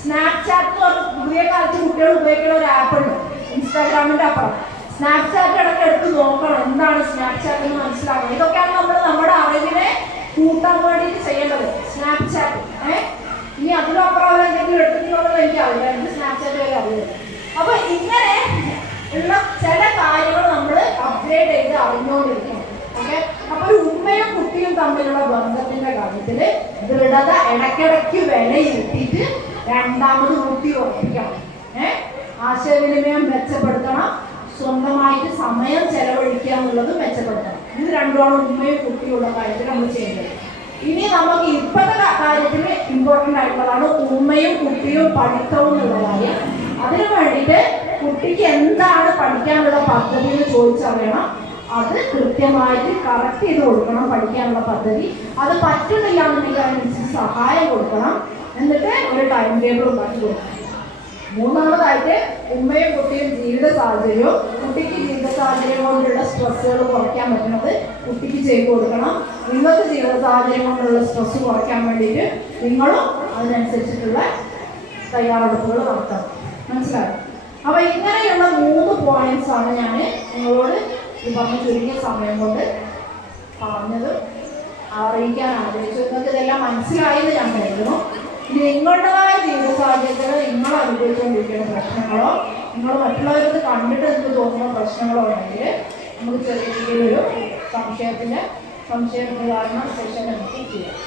സ്നാപ്ചാറ്റ് എന്ന് പറഞ്ഞാൽ പുതിയ കാലത്ത് കുട്ടികൾ ഉപയോഗിക്കുന്ന ഒരു ആപ്പ് ഉണ്ട്, ഇൻസ്റ്റാഗ്രാമിൻ്റെ അപ്പുറം. സ്നാപ്ചാറ്റ് ഇടയ്ക്ക് എടുത്ത് നോക്കണം, എന്താണ് സ്നാപ്ചാറ്റ് എന്ന് മനസ്സിലാക്കണം. ഇതൊക്കെയാണ് നമ്മൾ നമ്മുടെ അറിവിനെ കൂട്ടാൻ വേണ്ടിയിട്ട് ചെയ്യേണ്ടത്. സ്നാപ്ചാറ്റ് ഇനി അതിനപ്പുറം എന്തെങ്കിലും എടുത്തിട്ടുള്ളത് എനിക്കറിയില്ല, എനിക്ക് സ്നാപ്ചാറ്റ് വരെ അറിയില്ല. അപ്പൊ ഇങ്ങനെ ഉള്ള ചില കാര്യങ്ങൾ നമ്മൾ അപ്ഗ്രേഡ് ചെയ്ത് അറിഞ്ഞുകൊണ്ടിരിക്കണം. ഓക്കെ, അപ്പൊ ഒരു ഉമ്മയും കുട്ടിയും തമ്മിലുള്ള ബന്ധത്തിന്റെ കാര്യത്തിൽ ദൃഢത ഇടയ്ക്കിടയ്ക്ക് വിലയിരുത്തിയിട്ട് രണ്ടാമത് ഊട്ടി ഉറപ്പിക്കണം. ആശയവിനിമയം മെച്ചപ്പെടുത്തണം, സ്വന്തമായിട്ട് സമയം ചെലവഴിക്കുക എന്നുള്ളത് മെച്ചപ്പെടുത്തണം. ഇത് രണ്ടുമാണ് ഉമ്മയും കുട്ടിയുള്ള കാര്യത്തിൽ നമ്മൾ ചെയ്യേണ്ടത്. ഇനി നമുക്ക് ഇപ്പോഴത്തെ കാര്യത്തിൽ ഇമ്പോർട്ടൻ്റ് ആയിട്ടുള്ളതാണ് ഉമ്മയും കുട്ടിയും പഠിത്തവും എന്നുള്ള കാര്യം. അതിനു വേണ്ടിയിട്ട് കുട്ടിക്ക് എന്താണ് പഠിക്കാനുള്ള പദ്ധതി എന്ന് ചോദിച്ചറിയണം. അത് കൃത്യമായിട്ട് കറക്റ്റ് ചെയ്ത് കൊടുക്കണം. പഠിക്കാനുള്ള പദ്ധതി അത് പറ്റുന്നില്ല എന്നുണ്ടെങ്കിൽ അതിനനുസരിച്ച് സഹായം കൊടുക്കണം. എന്നിട്ട് ഒരു ടൈം ടേബിൾ ഉണ്ടാക്കി കൊടുക്കണം. മൂന്നാമതായിട്ട് ഉമ്മയും കുട്ടിയും ജീവിത സാഹചര്യവും കുട്ടിക്ക് ജീവിത സാഹചര്യം കൊണ്ടുള്ള സ്ട്രെസ്സുകൾ കുറയ്ക്കാൻ പറ്റുന്നത് കുട്ടിക്ക് ചെയ്തു കൊടുക്കണം. നിങ്ങൾക്ക് ജീവിത സാഹചര്യം കൊണ്ടുള്ള സ്ട്രെസ് കുറയ്ക്കാൻ വേണ്ടിയിട്ട് നിങ്ങളും അതിനനുസരിച്ചിട്ടുള്ള തയ്യാറെടുപ്പുകൾ നടത്തണം. മനസ്സിലായോ? അപ്പോൾ ഇങ്ങനെയുള്ള 3 പോയിന്റ്സ് ആണ് ഞാൻ നിങ്ങളോട് ഈ പറഞ്ഞ ചുരുങ്ങിയ സമയം കൊണ്ട് പറഞ്ഞത് അറിയിക്കാൻ ആഗ്രഹിച്ചു. നിങ്ങൾക്ക് ഇതെല്ലാം മനസ്സിലായെന്ന് ഞാൻ കരുതുന്നു. നിങ്ങളുടേതായ ജീവിത സാഹചര്യത്തിൽ നിങ്ങൾ അനുഭവിച്ചുകൊണ്ടിരിക്കുന്ന പ്രശ്നങ്ങളോ നിങ്ങൾ മറ്റുള്ളവരത് കണ്ടിട്ട് എന്ത് തോന്നുന്ന പ്രശ്നങ്ങളോ ഉണ്ടെങ്കിൽ നമുക്ക് ചെറിയ രീതിയിലൊരു സംശയ നിവാരണ സെഷൻ നമുക്ക് ചെയ്യാം.